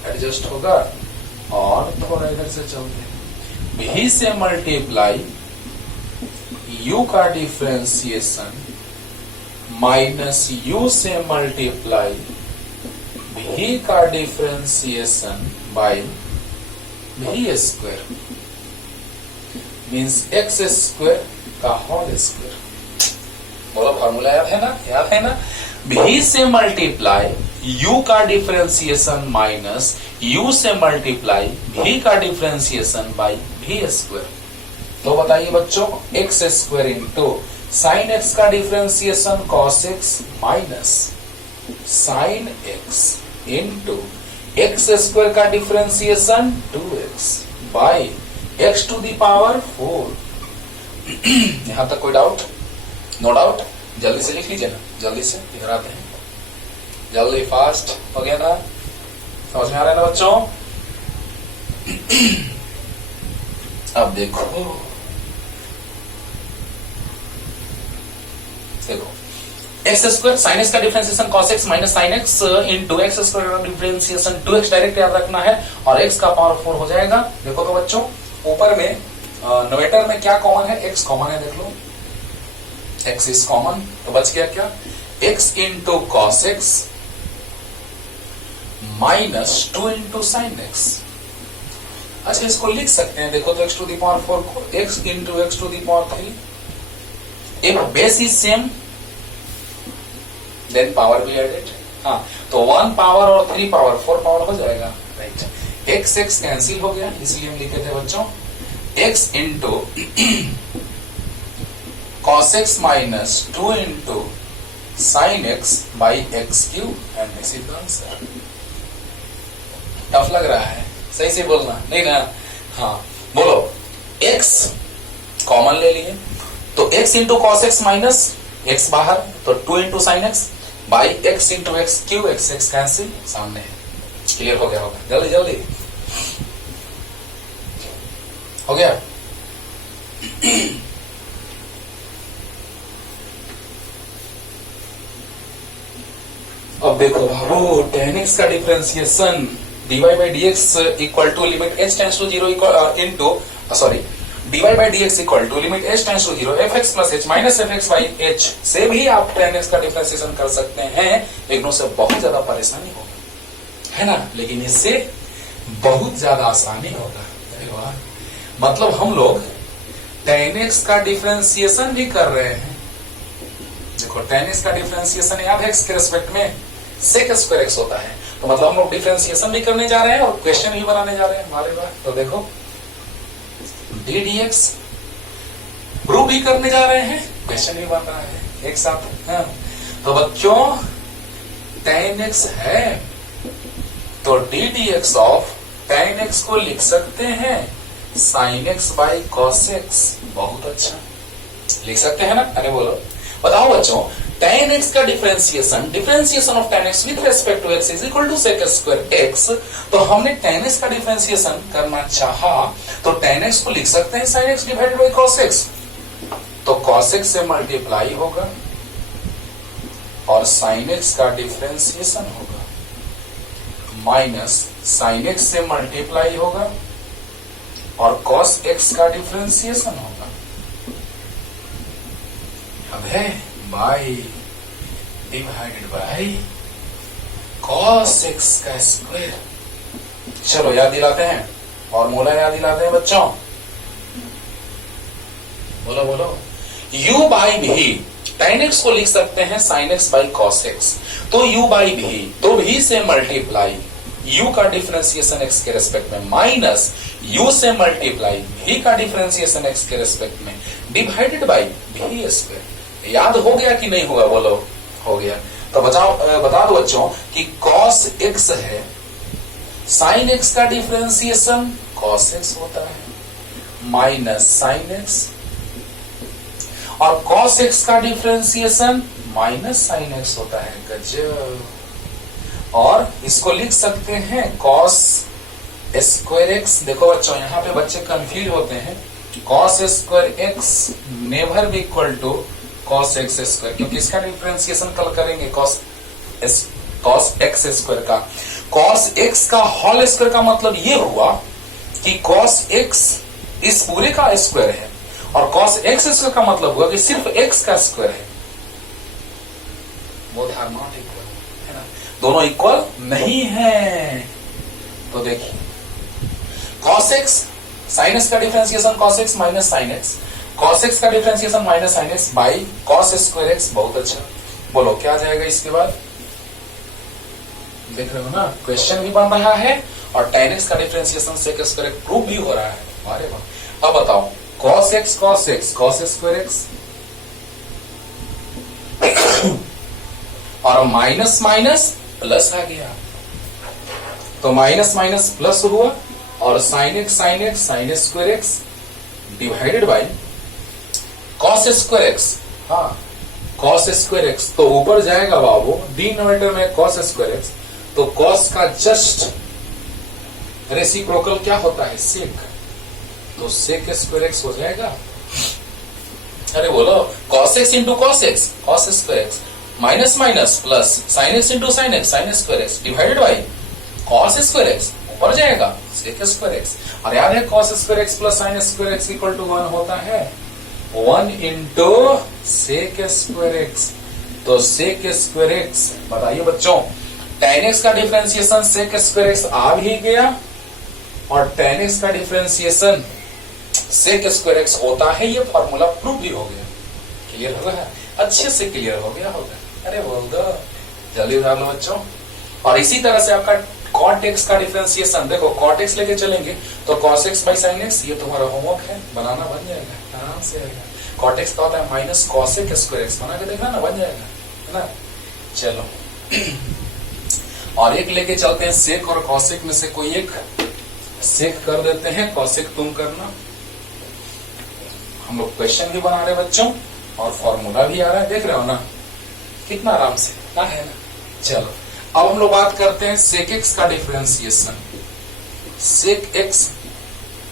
एडजस्ट होगा, और थोड़ा इधर से चलते हैं, v से मल्टीप्लाई u का डिफरेंशिएशन माइनस u से मल्टीप्लाई v का differentiation by v square, means x square का होल स्क्वायर। बोलो, फॉर्मूला याद है ना? याद है ना? v से मल्टीप्लाई u का डिफरेंशिएशन माइनस u से मल्टीप्लाई v का डिफरेंशिएशन बाई v स्क्वायर। तो बताइए बच्चों, x square into sine x का differentiation cos x minus sine x into x square का differentiation 2x by x to the power 4। यहां तक कोई डाउट? No doubt? जल्दी से लिख लीजिए ना, जल्दी से इधर आते हैं, जल्दी, फास्ट हो गया ना? समझ में आ रहा है ना बच्चों? अब देखो एक्स स्क्वायर साइन एक्स का differentiation cos x minus sine x into x square का डिफरेंशिएशन 2x डायरेक्ट याद रखना है, और x का पावर 4 हो जाएगा। देखो तो बच्चों, ऊपर में नोवेटर में क्या कॉमन है? x कॉमन है, देख लो, x इज कॉमन, तो बच गया क्या? x into cos x minus 2 into sine x. अच्छा, इसको लिख सकते हैं, देखो तो x टू दी पावर 4 को x into x to the power 3, if base is same then power be added। हाँ, तो 1 पावर और 3 पावर 4 पावर हो जाएगा, राइट? x x कैंसिल हो गया, इसलिए हम लिखे थे बच्चों x into cos x minus 2 into sine x by x cube, and this is the answer. Tough लग रहा है? सही से बोलना, नहीं ना? हाँ, बोलो, x कॉमन ले लिए, तो x into cos x minus x बाहर, तो 2 into sine x by x into x Q, x x cancel, सामने है। क्लियर हो गया होगा? जल्दी जल्दी हो गया? अब देखो बाबू, tan x का differentiation dy by dx equal to limit h tends to 0 into dy by dx equal to limit h tends to 0 fx plus h minus fx by h से भी आप tan x का differentiation कर सकते हैं, लेकिन उससे बहुत ज्यादा परेशानी होगी, है ना? लेकिन इससे बहुत ज्यादा आसानी होगा। मतलब हम लोग tan x का डिफरेंशिएशन भी कर रहे हैं। देखो, tan x का डिफरेंशिएशन याद है x के रेस्पेक्ट में sec स्क्वायर x होता है, तो मतलब हम लोग डिफरेंशिएशन भी करने जा रहे हैं और क्वेश्चन भी बनाने जा रहे हैं हमारे पास। तो देखो, d dx प्रूव भी करने जा रहे हैं, क्वेश्चन भी बन रहा है एक साथ। हाँ, तो बच्चों tan x है, तो d dx of tan x को लिख सकते हैं sin x by cos x। बहुत अच्छा, लिख सकते हैं ना? अरे बोलो, बताओ बच्चों, tan x का differentiation of tan x with respect to x is equal to sec square x। तो हमने tan x का डिफरेंशिएशन करना चाहा, तो tan x को लिख सकते हैं sin x divided by cos x, तो cos x से मल्टीप्लाई होगा और sin x का डिफरेंशिएशन होगा, माइनस sin x से मल्टीप्लाई होगा और cos x का डिफरेंशिएशन होगा। अब है by divided by cos x का स्क्वायर। चलो याद दिलाते हैं, फॉर्मूला याद दिलाते हैं बच्चों। बोलो बोलो। u बाई भी tan x को लिख सकते हैं sin x by cos x, तो u बाई भी, तो भी से मल्टीप्लाई u का डिफरेंशिएशन x के रेस्पेक्ट में माइनस u से मल्टीप्लाई v का डिफरेंशिएशन x के रेस्पेक्ट में डिवाइडेड बाई v स्क्वायर। याद हो गया कि नहीं होगा? बोलो हो गया। तो बता दो बच्चों कि cos x है, sin x का डिफरेंशिएशन cos x होता है माइनस sin x, और cos x का डिफरेंशिएशन माइनस sin x होता है। गजब। और इसको लिख सकते हैं cos स्क्वायर x। देखो बच्चों, यहाँ पे बच्चे कंफ्यूज होते हैं। cos square x never be equal to cos x square, क्योंकि इसका डिफरेंशिएशन कल करेंगे cos x स्क्वायर का। cos x का होल स्क्वायर का मतलब ये हुआ कि cos x इस पूरे का स्क्वायर है, और cos x स्क्वायर का मतलब हुआ कि सिर्फ x का स्क्वायर है। वो आर नॉट इक्वल, है ना? दोनों इक्वल नहीं है। तो देखिए cos x sin x का differentiation cos x minus sin x, cos x का differentiation minus sin x by cos square x। बहुत अच्छा। बोलो क्या जाएगा इसके बाद? देख रहे हो ना, क्वेश्चन भी बन रहा है और tan x का differentiation sec square x prove भी हो रहा है। अरे वाह। अब बताओ cos x cos square x और माइनस माइनस प्लस आ गया, तो माइनस माइनस प्लस हुआ, और sin x sin square x divided by cos square x। हाँ, cos स्क्वायर x तो ऊपर जाएगा बाबू, डिनोमिनेटर में cos स्क्वायर x, तो cos का जस्ट रेसिप्रोकल क्या होता है? sec, तो sec स्क्वायर x हो जाएगा। अरे बोलो cos x into cos square x minus minus plus sin x into sin square x divided by cos square x, ऊपर जाएगा sec स्क्वायर x। और याद है cos square x plus sin square x equal to 1 होता है 1 into sec square x, तो sec square x। बताइए बच्चों, tan x का डिफरेंशिएशन sec स्क्वायर x आ भी गया, और tan x का डिफरेंशिएशन sec स्क्वायर x होता है। ये फॉर्मूला प्रूव भी हो गया। क्लियर हो गया? अच्छे से क्लियर हो गया होगा। अरे बोल दो, जल्दी उठा लो बच्चों। और इसी तरह से आपका cot x का डिफरेंशिएशन, देखो cot x लेके चलेंगे तो cos x by sin x, ये तुम्हारा होमवर्क है, बनाना बन जाएगा आराम से आएगा। cot x का होता है माइनस cos स्क्वायर x, बना के देखना ना, बन जाएगा, है ना? चलो और एक लेके चलते हैं sec और cos में से कोई एक sec कर देते हैं, cos तुम करना। हम लोग क्वेश्चन भी बना रहे बच्चों और फॉर्मूला भी आ रहा है, देख रहे हो ना कितना आराम से ना, है ना? चलो अब हम लोग बात करते हैं sec x का डिफरेंशिएशन। sec x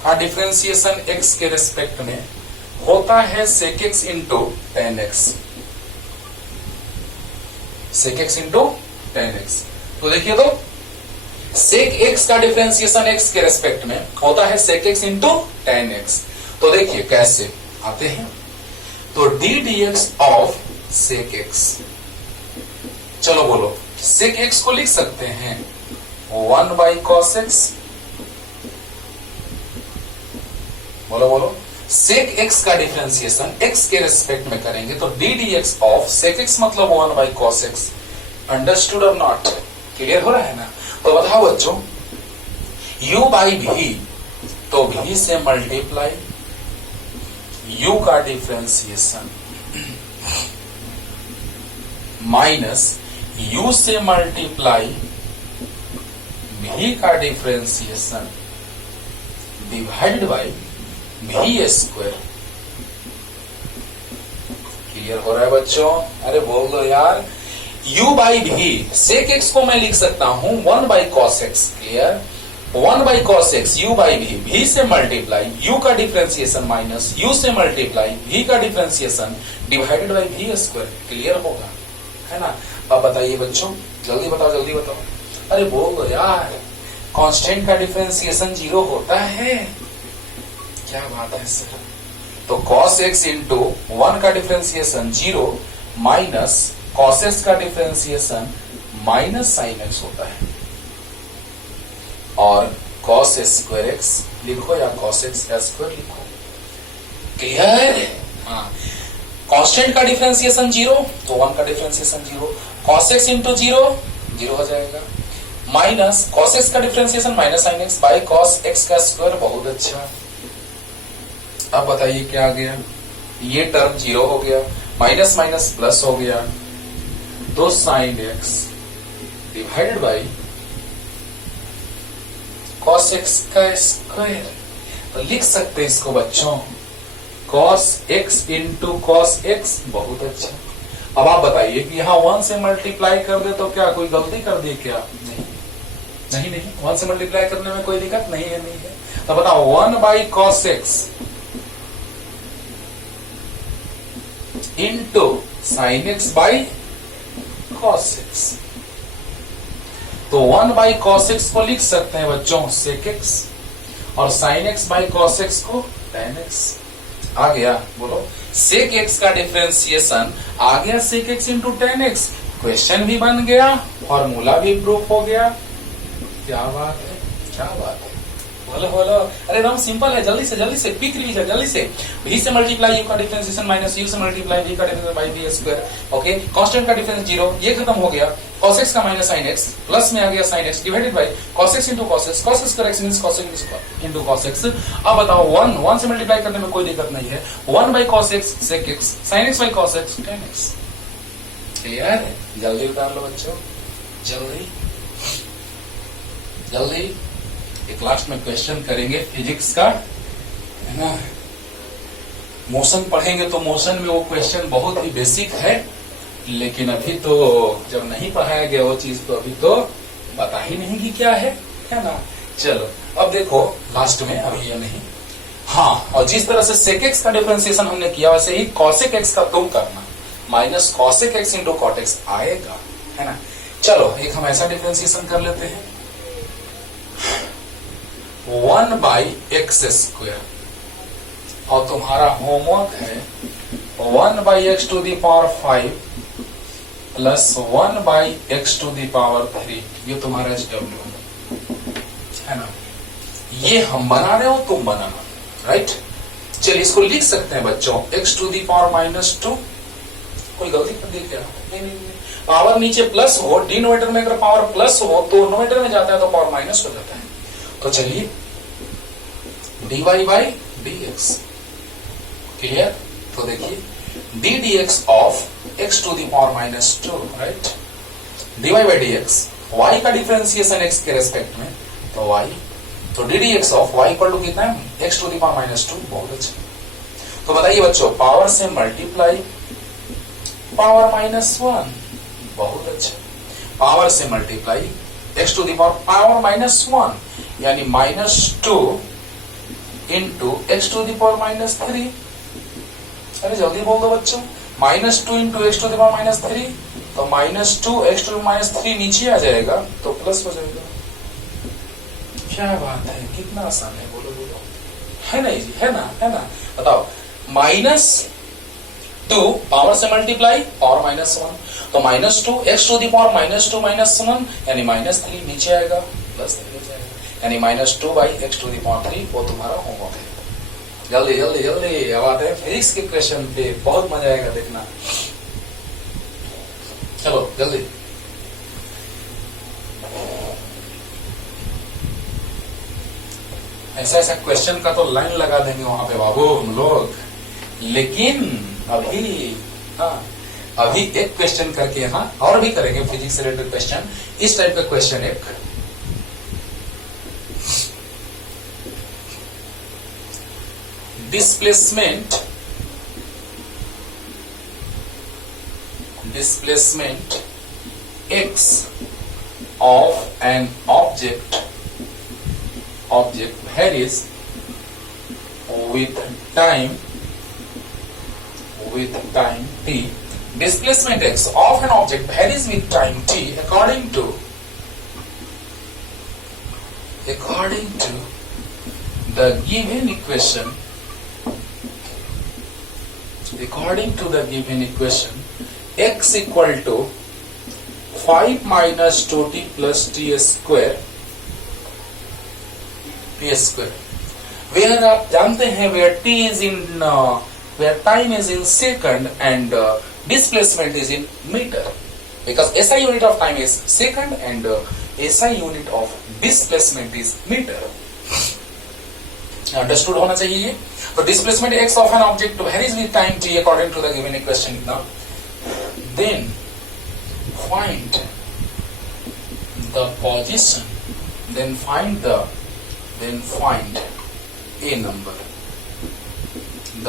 का डिफरेंशिएशन x के रेस्पेक्ट में होता है sec x into tan x, sec x into tan x। तो देखिए, तो sec x का डिफरेंशिएशन x के रेस्पेक्ट में होता है sec x into tan x। तो देखिए कैसे आते हैं, तो d dx of sec x। चलो बोलो, sec x को लिख सकते हैं 1 बाई cos x। बोलो बोलो, sec x का डिफरेंशिएशन x के रेस्पेक्ट में करेंगे तो d dx of sec x मतलब 1 बाई cos x। अंडरस्टूड और नॉट? क्लियर हो रहा है ना? तो बताओ बच्चों, u बाई भी, तो भी से मल्टीप्लाई u का डिफरेंशिएशन माइनस u से मल्टीप्लाई v का differentiation divided by v square. Clear हो रहा है बच्चों? अरे बोल दो यार। u by v, sec x को मैं लिख सकता हूं 1 by cos x। Clear? 1 by cos x u by v से मल्टीप्लाई u का डिफरेंशिएशन माइनस u से मल्टीप्लाई v का differentiation divided by v square. Clear होगा, है ना? अब बताइए बच्चों, जल्दी बताओ जल्दी बताओ। अरे बोल दो यार, कांस्टेंट का डिफरेंशिएशन 0 होता है। क्या बात है सर? तो cos x इंटू 1 का डिफरेंशिएशन 0 माइनस cos x का डिफरेंशिएशन माइनस sin x होता है, और cos स्क्वायर x लिखो या cos x स्क्वायर लिखो। क्लियर? हाँ, कांस्टेंट का डिफरेंशिएशन 0 तो 1 का डिफरेंशिएशन 0, cos x इंटू 0 0 हो जाएगा, माइनस cos x का differentiation minus sin x by cos x का स्क्वायर। बहुत अच्छा। अब बताइए क्या आ गया, ये टर्म 0 हो गया, माइनस माइनस प्लस हो गया, तो sin x divided by cos x का स्क्वायर। तो लिख सकते हैं इसको बच्चों cos x into cos x। बहुत अच्छा। अब आप बताइए कि यहाँ 1 से मल्टीप्लाई कर दे तो क्या कोई गलती कर दी क्या? नहीं, 1 से मल्टीप्लाई करने में कोई दिक्कत नहीं है। तो बताओ 1 by cos x into sin x by cos x। तो 1 बाई cos x को लिख सकते हैं बच्चों sec x, और sin x by cos x को tan x। आ गया? बोलो। sec x का डिफरेंशिएशन आ गया sec x into tan x। Question भी बन गया, फॉर्मूला भी प्रूफ हो गया। क्या बात है, क्या बात है। बोलो बोलो। अरे एकदम सिंपल है। जल्दी से क्विक रिवीजन, जल्दी से। v से मल्टीप्लाई u का डिफरेंशिएशन माइनस u से मल्टीप्लाई v का differentiation by v square. Okay, constant का डिफरेंस 0, ये खत्म हो गया। cos x का माइनस sin x, प्लस में आ गया sin x divided by cos x into cos x। cos square x means cos x into cos x। अब बताओ 1 से मल्टीप्लाई करने में कोई दिक्कत नहीं है। 1 by cos x sec x, sin x by cos x tan x। Clear है? जल्दी उतार लो बच्चों, जल्दी। एक लास्ट में क्वेश्चन करेंगे फिजिक्स का, है ना। मोशन पढ़ेंगे तो मोशन में वो क्वेश्चन बहुत ही बेसिक है, लेकिन अभी तो जब नहीं पढ़ाया गया वो चीज तो अभी तो पता ही नहीं कि क्या है ना। चलो अब देखो लास्ट में, अभी ये नहीं। हाँ, और जिस तरह से sec x का डिफरेंशिएशन हमने किया वैसे ही cosec x का तुम करना, minus cosec x into cot x आएगा, है ना। चलो एक हम ऐसा डिफरेंशिएशन कर लेते हैं, 1 बाई एक्स स्क्वायर, और तुम्हारा होमवर्क है 1 by x to the power 5 plus 1 by x to the power 3। ये तुम्हारा SW है ना। ये हम बना रहे हो, तुम बनाना, राइट। चलिए इसको लिख सकते हैं बच्चों x to the power minus 2। कोई गलती कर दी क्या? नहीं। पावर नीचे प्लस हो, डिनोमिनेटर में अगर पावर प्लस हो तो नोमिनेटर में जाता है तो पावर माइनस हो जाता है। तो चलिए dy बाई dx। क्लियर? तो देखिए d dx of x to the power minus 2, right. dy by dx, y का डिफरेंशिएशन x के रेस्पेक्ट में, तो y, तो d dx of y equal to कितना है? x to the power minus 2। बहुत अच्छा। तो बताइए बच्चों, पावर से मल्टीप्लाई पावर माइनस 1। बहुत अच्छा। पावर से multiply x to the power minus 1 यानी minus 2 into x to the power minus 3। अरे जल्दी बोल दो बच्चों, minus 2 into x to the power minus 3, तो माइनस 2 एक्स टू माइनस 3 नीचे आ जाएगा तो प्लस हो जाएगा। क्या बात है, कितना आसान है। बोलो है ना, इजी है ना। बताओ, माइनस 2 पावर से मल्टीप्लाई पावर माइनस 1, तो minus 2 x to the power minus 2 minus 1 यानी माइनस 3 नीचे आएगा, प्लस 3 हो जाएगा, यानी minus 2 by x to the power 3। वो तुम्हारा होमवर्क है। जल्दी अब आते हैं फिजिक्स के क्वेश्चन पे, बहुत मजा आएगा देखना। चलो जल्दी। ऐसा क्वेश्चन का तो लाइन लगा देंगे वहां पे बाबू हम लोग, लेकिन अभी एक क्वेश्चन करके यहाँ और भी करेंगे फिजिक्स से रिलेटेड क्वेश्चन। इस टाइप का क्वेश्चन एक, displacement x of an object varies with time t. Displacement x of an object varies with time t according to the given equation. x equal to 5 minus 2t plus t square where आप जानते हैं where t is in where time is in second and displacement is in meter because SI unit of time is second and SI unit of displacement is meter. Understood होना चाहिए ये. तो displacement x of an object varies with time t according to the given equation. Now, then find the position. Then find a number.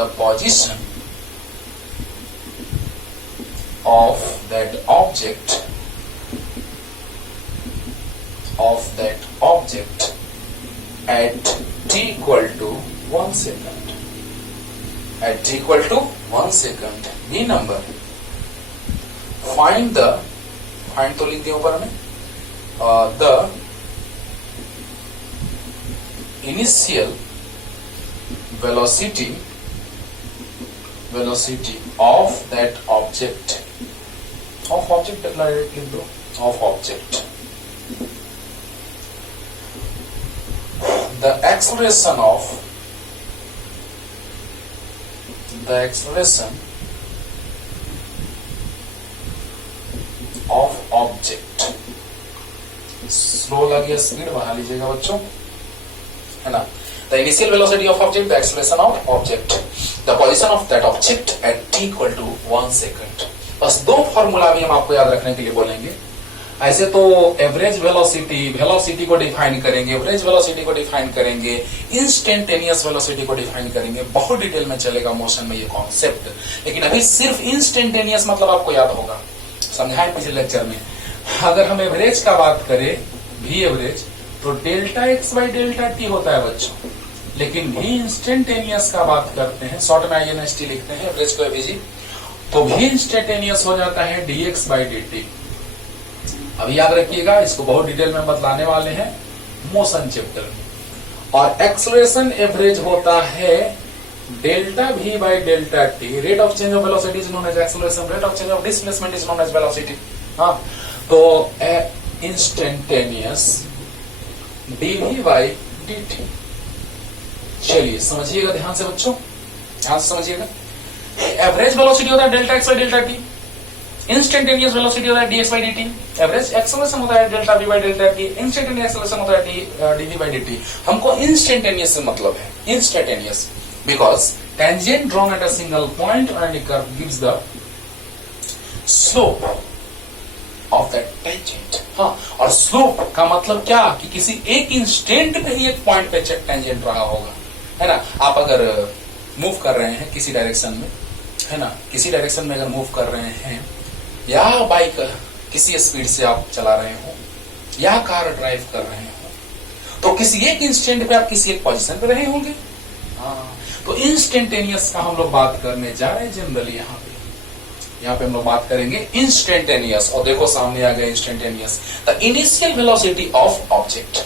The position of that object at t equal to 1 second. At t equal to 1 second. B number. Find तो लिख दिया ऊपर में the initial velocity of that object. Of object directly bro. Of object. The acceleration of object. Slow लगे speed बढ़ा लीजिएगा बच्चों, है ना. The initial velocity of object, the acceleration of object, the position of that object at t equal to 1 second. बस दो formula भी हम आपको याद रखने के लिए बोलेंगे. ऐसे तो एवरेज वेलोसिटी को डिफाइन करेंगे, एवरेज वेलोसिटी को डिफाइन करेंगे, इंस्टेंटेनियस वेलोसिटी को डिफाइन करेंगे. बहुत डिटेल में चलेगा मोशन में ये कॉन्सेप्ट, लेकिन अभी सिर्फ इंस्टेंटेनियस मतलब आपको याद होगा, समझाए पिछले लेक्चर में. अगर हम एवरेज का बात करें, भी एवरेज, तो delta x by delta T होता है बच्चों. लेकिन भी इंस्टेंटेनियस का बात करते हैं, शॉर्ट में INST लिखते हैं एवरेज को एवरेज, तो भी इंस्टेंटेनियस हो जाता है dx बाई dt. अभी याद रखिएगा, इसको बहुत डिटेल में बतलाने वाले हैं मोशन चैप्टर में. और एक्सेलरेशन एवरेज होता है delta v by delta t. Rate of change of velocity is known as acceleration, rate of change of displacement is known as velocity. हाँ, तो इंस्टेंटेनियस dv बाई dt. चलिए समझिएगा ध्यान से बच्चों, ध्यान से समझिएगा. एवरेज वेलोसिटी होता है delta x by delta T, instantaneous velocity होता है dx by dt, average acceleration होता है delta v by delta T, instantaneous acceleration होता है dv बाई dt. हमको इंस्टेंटेनियस से मतलब है, instantaneous, because tangent drawn at a single point on any curve gives the slope of that tangent. हाँ, और स्लोप का मतलब क्या कि किसी एक इंस्टेंट पे ही एक पॉइंट पे टेंजेंट रहा होगा, है ना. आप अगर मूव कर रहे हैं किसी डायरेक्शन में, है ना, किसी डायरेक्शन में अगर मूव कर रहे हैं, या बाइक किसी स्पीड से आप चला रहे हो, या कार ड्राइव कर रहे हो, तो किसी एक इंस्टेंट पे आप किसी एक पोजीशन पे रहे होंगे. हाँ, तो इंस्टेंटेनियस का हम लोग बात करने जा रहे हैं जनरली. यहाँ पे हम लोग बात करेंगे इंस्टेंटेनियस. और देखो सामने आ गया instantaneous. The initial velocity of object.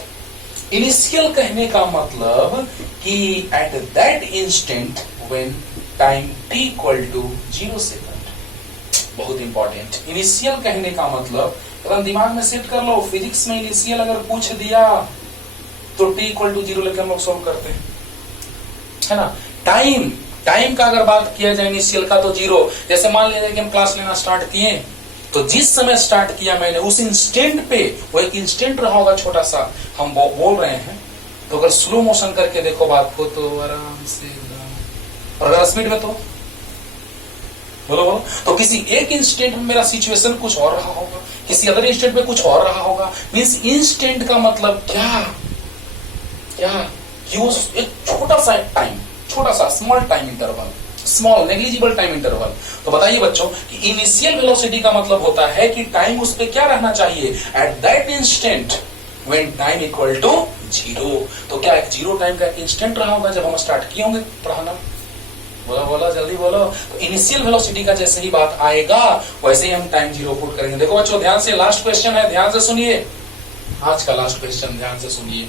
Initial कहने का मतलब कि at that instant when time t equal to 0 second. बहुत इंपॉर्टेंट. इनिशियल कहने का मतलब अगर दिमाग में सेट कर लो, फिजिक्स में इनिशियल अगर पूछ दिया तो t इक्वल टू 0 लेकर हम लोग सॉल्व करते हैं, है ना. टाइम का अगर बात किया जाए इनिशियल का तो 0. जैसे मान लीजिए कि हम क्लास लेना स्टार्ट किए, तो जिस समय स्टार्ट किया मैंने उस इंस्टेंट पे वो एक इंस्टेंट रहा होगा छोटा सा, हम बोल रहे हैं. तो अगर स्लो मोशन करके देखो बात को तो आराम से, और अगर स्पीड में तो बोलो, तो किसी एक इंस्टेंट में मेरा सिचुएशन कुछ और रहा होगा, किसी अदर इंस्टेंट में कुछ और रहा होगा. मींस इंस्टेंट का मतलब क्या कि वो एक छोटा सा टाइम, छोटा सा small time interval, small negligible time interval. तो बताइए बच्चों कि इनिशियल वेलोसिटी का मतलब होता है कि टाइम उस पे क्या रहना चाहिए, at that instant when time equal to 0. तो क्या एक 0 टाइम का एक इंस्टेंट रहा होगा जब हम स्टार्ट किए होंगे पढ़ाना. बोला जल्दी बोलो. तो इनिशियल वेलोसिटी का जैसे ही बात आएगा वैसे ही हम टाइम 0 पुट करेंगे. देखो बच्चों ध्यान से, लास्ट क्वेश्चन है, ध्यान से सुनिए. आज का लास्ट क्वेश्चन ध्यान से सुनिए.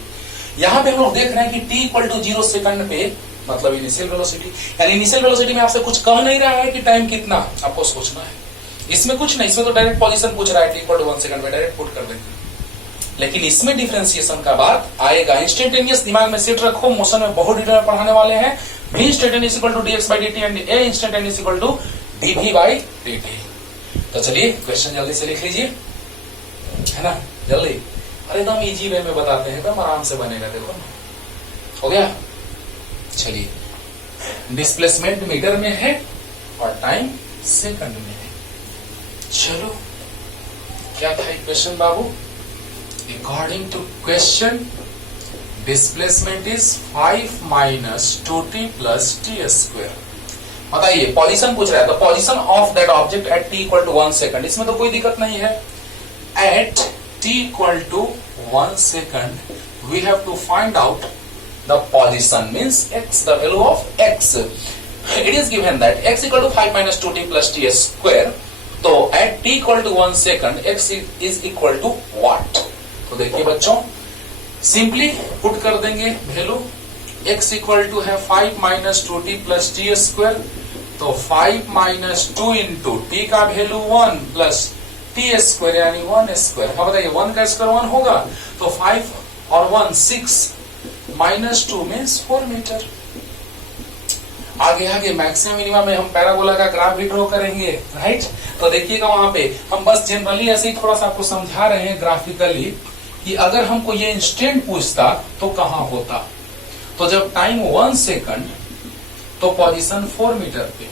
यहाँ पे हम लोग देख रहे हैं कि t इक्वल टू 0 सेकंड पे मतलब इनिशियल वेलोसिटी, यानी इनिशियल वेलोसिटी में आपसे कुछ कह नहीं रहा है कि टाइम कितना, आपको सोचना है. इसमें कुछ नहीं, इसमें तो डायरेक्ट पोजीशन पूछ रहा है, t इक्वल टू 1 सेकंड में डायरेक्ट पुट कर देंगे। लेकिन इसमें डिफरेंशिएशन का बात आएगा। इंस्टेंटेनियस दिमाग में सेट रखो, मोशन में बहुत डिटेल में पढ़ाने वाले हैं। v instantaneous equal to dx by dt and a instantaneous equal to dv by dt। तो चलिए क्वेश्चन जल्दी से लिख लीजिए, है ना, जल्दी। अरे एकदम इजी वे में बताते हैं, एकदम आराम से बनेगा, देखो ना, हो गया। चलिए, डिस्प्लेसमेंट मीटर में है और टाइम सेकंड में है। चलो, क्या था equation Babu? According to question, displacement is 5 minus 2t plus t square। बताइए, पोजीशन पूछ रहा है, तो position of that object at t equal to 1 second, इसमें तो कोई दिक्कत नहीं है। At t equal to 1 second we have to find out the position, means x, the value of x। It is given that x equal to 5 minus 2t plus t square। तो at t equal to 1 second x is equal to what? तो देखिए बच्चों, simply put कर देंगे value. x equal to है 5 minus 2t plus t square, तो 5 minus 2 into T का value 1 plus t square यानी 1 स्क्वायर। हाँ बताइए, 1 का स्क्वायर 1 होगा, तो 5 और 1 6 माइनस 2 मीन्स 4 मीटर। आगे आगे मैक्सिमम मिनिमम में हम पैराबोला का ग्राफ भी ड्रॉ करेंगे, राइट। तो देखिएगा वहां पे हम बस जनरली ऐसे ही थोड़ा सा आपको समझा रहे हैं ग्राफिकली कि अगर हमको ये इंस्टेंट पूछता तो कहां होता। तो जब टाइम 1 सेकंड तो पोजीशन 4 मीटर पे,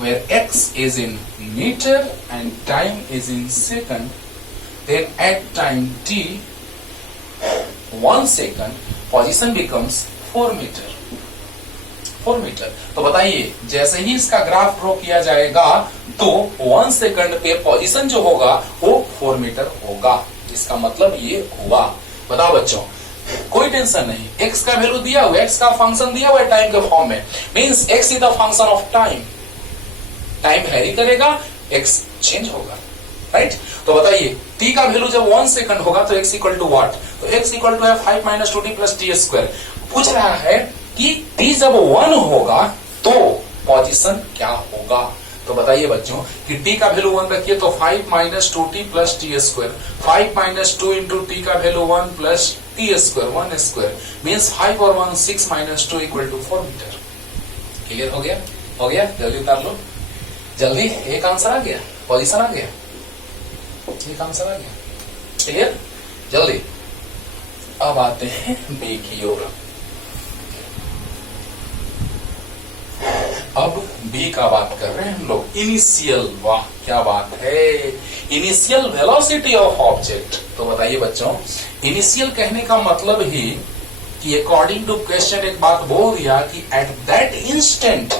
where x is in metre and time is in second, then at time t 1 second position becomes 4 metre. 4 metre. तो बताइए, जैसे ही इसका ग्राफ ड्रॉ किया जाएगा तो 1 सेकंड पे पोजीशन जो होगा वो 4 मीटर होगा। इसका मतलब ये हुआ। बताओ बच्चों, कोई टेंशन नहीं, x का वैल्यू दिया हुआ, x का फंक्शन दिया हुआ है टाइम के फॉर्म में, means x is the function of time. Time very करेगा, x चेंज होगा, राइट। तो बताइए, t का वैल्यू जब 1 सेकंड होगा तो x इक्वल टू व्हाट? तो x इक्वल टू है 5 minus 2t plus t square. पूछ रहा है कि t जब 1 होगा तो पोजीशन क्या होगा। तो बताइए बच्चों कि t का वैल्यू 1 रखिए, तो 5 minus 2t plus t square, 5 minus 2 into t का value 1 plus t square 1 square, means 5 और 1 6 minus 2 equal to 4 metre. Clear हो गया? हो गया? जल्दी उतार लो, जल्दी। एक आंसर आ गया, पोजीशन आ गया, एक आंसर आ गया। क्लियर? जल्दी। अब आते हैं बी की ओर। अब बी का बात कर रहे हैं हम लोग। इनिशियल, वाह क्या बात है, इनिशियल वेलोसिटी ऑफ ऑब्जेक्ट। तो बताइए बच्चों, इनिशियल कहने का मतलब ही कि अकॉर्डिंग टू क्वेश्चन एक बात बोल दिया कि at that instant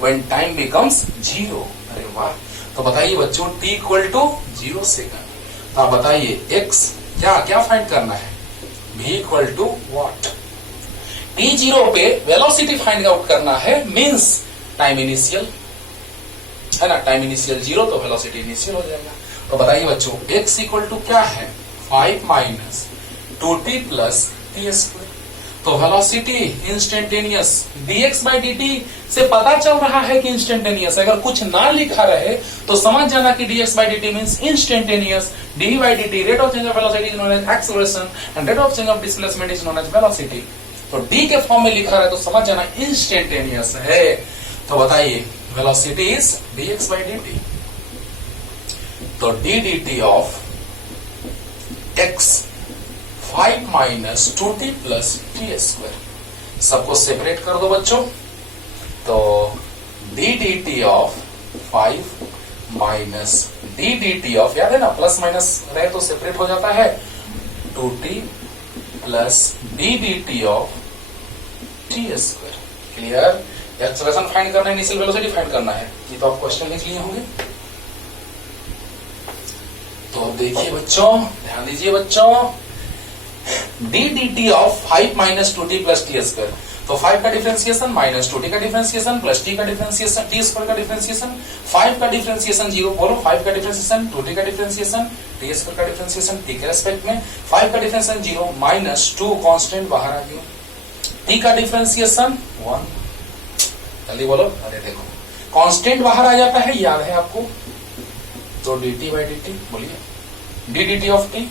when time becomes 0। अरे वाह। तो बताइए बच्चों, t इक्वल टू 0 सेकंड। तो बताइए x क्या क्या फाइंड करना है? v equal to what? t0 पे वेलोसिटी फाइंड आउट करना है, मींस टाइम इनिशियल, है ना। टाइम इनिशियल 0 तो वेलोसिटी इनिशियल हो जाएगा। तो बताइए बच्चों, x इक्वल टू क्या है? 5 minus 2t plus t square. तो velocity instantaneous dx by dt से पता चल रहा है कि इंस्टेंटेनियस। अगर कुछ ना लिखा रहे तो समझ जाना कि dx by dt means instantaneous, dv by dt rate of change of velocity is known as acceleration and rate of change of displacement is known as velocity. तो d के फॉर्म में लिखा रहा है तो समझ जाना इंस्टेंटेनियस है। तो बताइए, velocity is dx by dt। तो d dt of x 5 minus 2t plus t square, सबको सेपरेट कर दो बच्चों। तो d dt of 5 minus d dt of, याद है ना, प्लस माइनस रहे तो सेपरेट हो जाता है, 2t plus d dt of t square. Clear? Acceleration find करना है, इनिशियल वेलोसिटी फाइंड करना है। ये तो आप क्वेश्चन लिख लिए होंगे। तो देखिए बच्चों, ध्यान दीजिए बच्चों, d dt of 5 minus 2t plus t square. तो 5 का डिफरेंशिएशन माइनस 2t का डिफरेंशिएशन प्लस t का डिफरेंशिएशन, t स्क्वायर का डिफरेंशिएशन, 5 का डिफरेंशिएशन 0, बोलो 5 का डिफरेंशिएशन, 2t का डिफरेंशिएशन, t स्क्वायर का डिफरेंशिएशन, t के रेस्पेक्ट में 5 का डिफरेंशिएशन 0 माइनस 2 कांस्टेंट बाहर आ गया, t का डिफरेंशिएशन 1। जल्दी बोलो। अरे देखो, कांस्टेंट बाहर आ जाता है, याद है आपको, तो dt बाई dt, बोलिए d dt ऑफ t,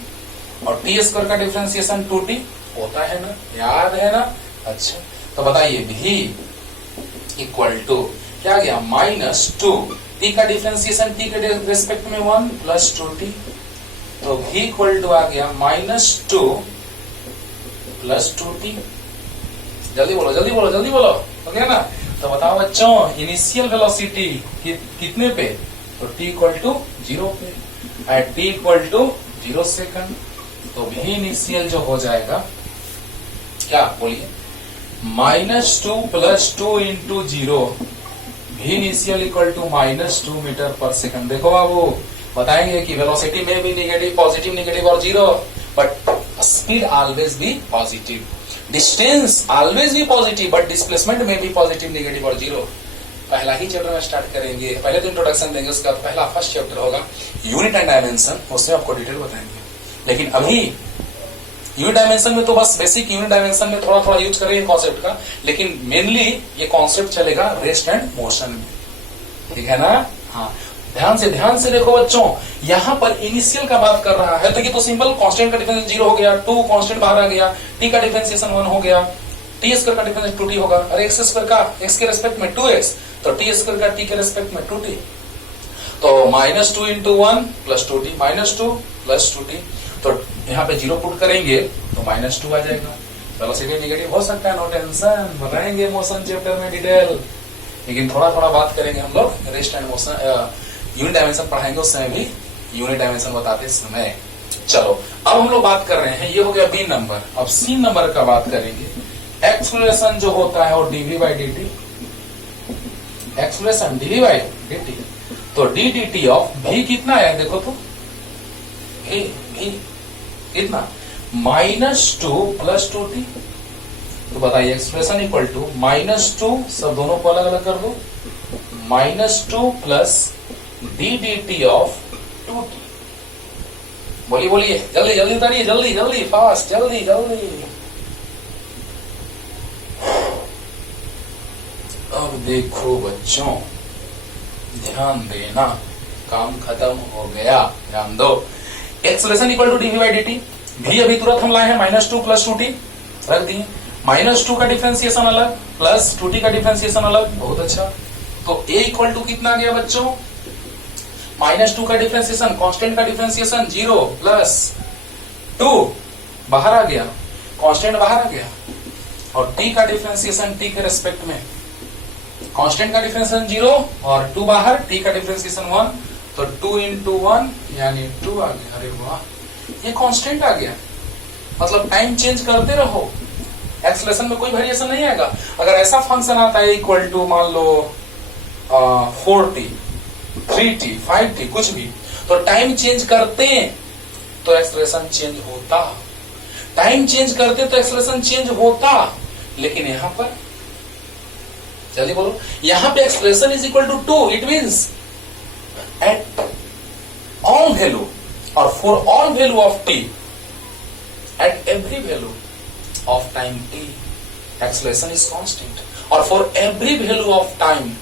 और t स्क्वायर का डिफरेंशिएशन 2t होता है ना, याद है ना। अच्छा तो बताइए v इक्वल टू क्या गया -2, t का डिफरेंशिएशन t के रेस्पेक्ट में 1 प्लस 2t, तो v इक्वल टू आ गया -2 प्लस 2t। जल्दी बोलो जल्दी बोलो जल्दी बोलो, हो गया ना। तो बताओ बच्चों इनिशियल वेलोसिटी कितने पे, तो t इक्वल टू 0 पे, at t equal to 0 second, तो v इनिशियल जो हो जाएगा क्या, बोलिए -2 plus 2 into 0, v initial equal to -2 metre per second. देखो बाबू बताएंगे कि वेलोसिटी में भी नेगेटिव पॉजिटिव और 0, बट स्पीड ऑलवेज भी पॉजिटिव, डिस्टेंस ऑलवेज भी पॉजिटिव, बट डिस्प्लेसमेंट में भी पॉजिटिव नेगेटिव और 0। पहला ही चैप्टर में स्टार्ट करेंगे, पहले तो इंट्रोडक्शन देंगे, उसका तो पहला फर्स्ट चैप्टर होगा यूनिट एंड डायमेंशन, उसमें आपको डिटेल बताएंगे। लेकिन अभी यूनिट डायमेंशन में तो बस बेसिक यूनिट डायमेंशन में थोड़ा थोड़ा यूज करेंगे कॉन्सेप्ट का, लेकिन मेनली ये कॉन्सेप्ट चलेगा रेस्ट एंड मोशन में, ठीक है ना। हाँ ध्यान से देखो बच्चों, यहाँ पर इनिशियल का बात कर रहा है, तो ये तो सिंपल कांस्टेंट का डिफरेंस 0 हो गया, 2 कांस्टेंट बाहर आ गया, t का डिफरेंशिएशन 1 हो गया, t स्क्वायर का डिफरेंस 2t होगा, अरे x स्क्वायर का x के रेस्पेक्ट में 2x, तो t स्क्वायर का t के रेस्पेक्ट में 2t, तो -2 into 1 plus 2t, -2 plus 2t, तो यहाँ पे 0 पुट करेंगे तो -2 आ जाएगा। वेलोसिटी नेगेटिव हो सकता है, नो टेंशन, बताएंगे मोशन चैप्टर में डिटेल, लेकिन थोड़ा थोड़ा बात करेंगे हम लोग rest and motion, unit dimension पढ़ाएंगे उस समय भी यूनिट डायमेंशन बताते समय। चलो अब हम लोग बात कर रहे हैं, ये हो गया बी नंबर, अब सी नंबर का बात करेंगे। एक्सलेशन जो होता है वो dv by dt, acceleration dv by dt, तो d dt ऑफ v कितना है देखो तो, v कितना -2 प्लस 2t, तो बताइए एक्सप्रेशन इक्वल टू -2, सब दोनों को अलग अलग कर दो, -2 plus d dt of 2t। बोलिए जल्दी जल्दी उतारिए, जल्दी फास्ट, जल्दी। अब देखो बच्चों ध्यान देना, काम खत्म हो गया, ध्यान दो। Acceleration equal to dv by dt, भी अभी तुरंत हम लाए हैं -2 प्लस 2t, रख दिए, -2 का डिफरेंशिएशन अलग प्लस 2t का डिफरेंशिएशन अलग, बहुत अच्छा। तो a इक्वल टू कितना गया बच्चों, -2 का डिफरेंशिएशन, कांस्टेंट का डिफरेंशिएशन 0 प्लस 2 बाहर आ गया, कांस्टेंट बाहर आ गया, और t का डिफरेंशिएशन t के रेस्पेक्ट में, कांस्टेंट का डिफरेंशिएशन 0 और 2 बाहर, t का डिफरेंशिएशन 1, तो 2 इंटू 1 यानी 2 आ गया। अरे वाह, ये कांस्टेंट आ गया, मतलब टाइम चेंज करते रहो, एक्सलेशन में कोई वेरिएशन नहीं आएगा। अगर ऐसा फंक्शन आता है इक्वल टू मान लो 4t 3t 5t कुछ भी, तो टाइम चेंज करते तो एक्सलेशन चेंज होता, टाइम चेंज करते तो एक्सलेशन चेंज होता, लेकिन यहां पर जल्दी बोलो, यहां पे expression is equal to 2, it means at all value और for all value of t, at every value of time t, acceleration is constant, और for every value of time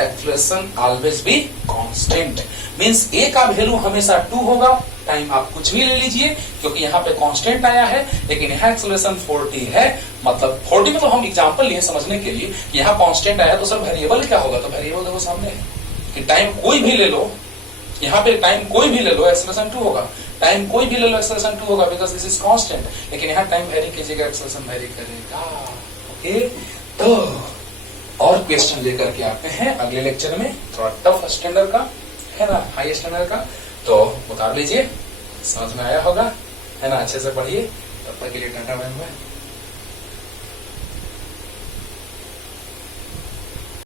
acceleration always be constant. Means a का value हमेशा 2 होगा, time आप कुछ भी ले लीजिए क्योंकि यहाँ पे कांस्टेंट आया है, लेकिन यहाँ एक्सलेशन 40 है, मतलब 40 में तो हम एग्जांपल लिए समझने के लिए, यहाँ कांस्टेंट आया तो सर वेरिएबल क्या होगा, तो वेरिएबल देखो सामने है कि टाइम कोई भी ले लो, यहाँ पे टाइम कोई भी ले लो एक्सलेशन 2 होगा, टाइम कोई भी ले लो एक्सलेशन 2 होगा, बिकॉज दिस इज कांस्टेंट, लेकिन यहाँ टाइम वेरी कीजिएगा, एक्सलेशन वेरी करेगा। ओके, तो और क्वेश्चन लेकर के आते हैं अगले लेक्चर में, थोड़ा टफ स्टैंडर्ड का है ना, हाई स्टैंडर्ड का, तो उतार लीजिए, समझ में आया होगा है ना, अच्छे से पढ़िए, तब तक के लिए टाटा बाय बाय।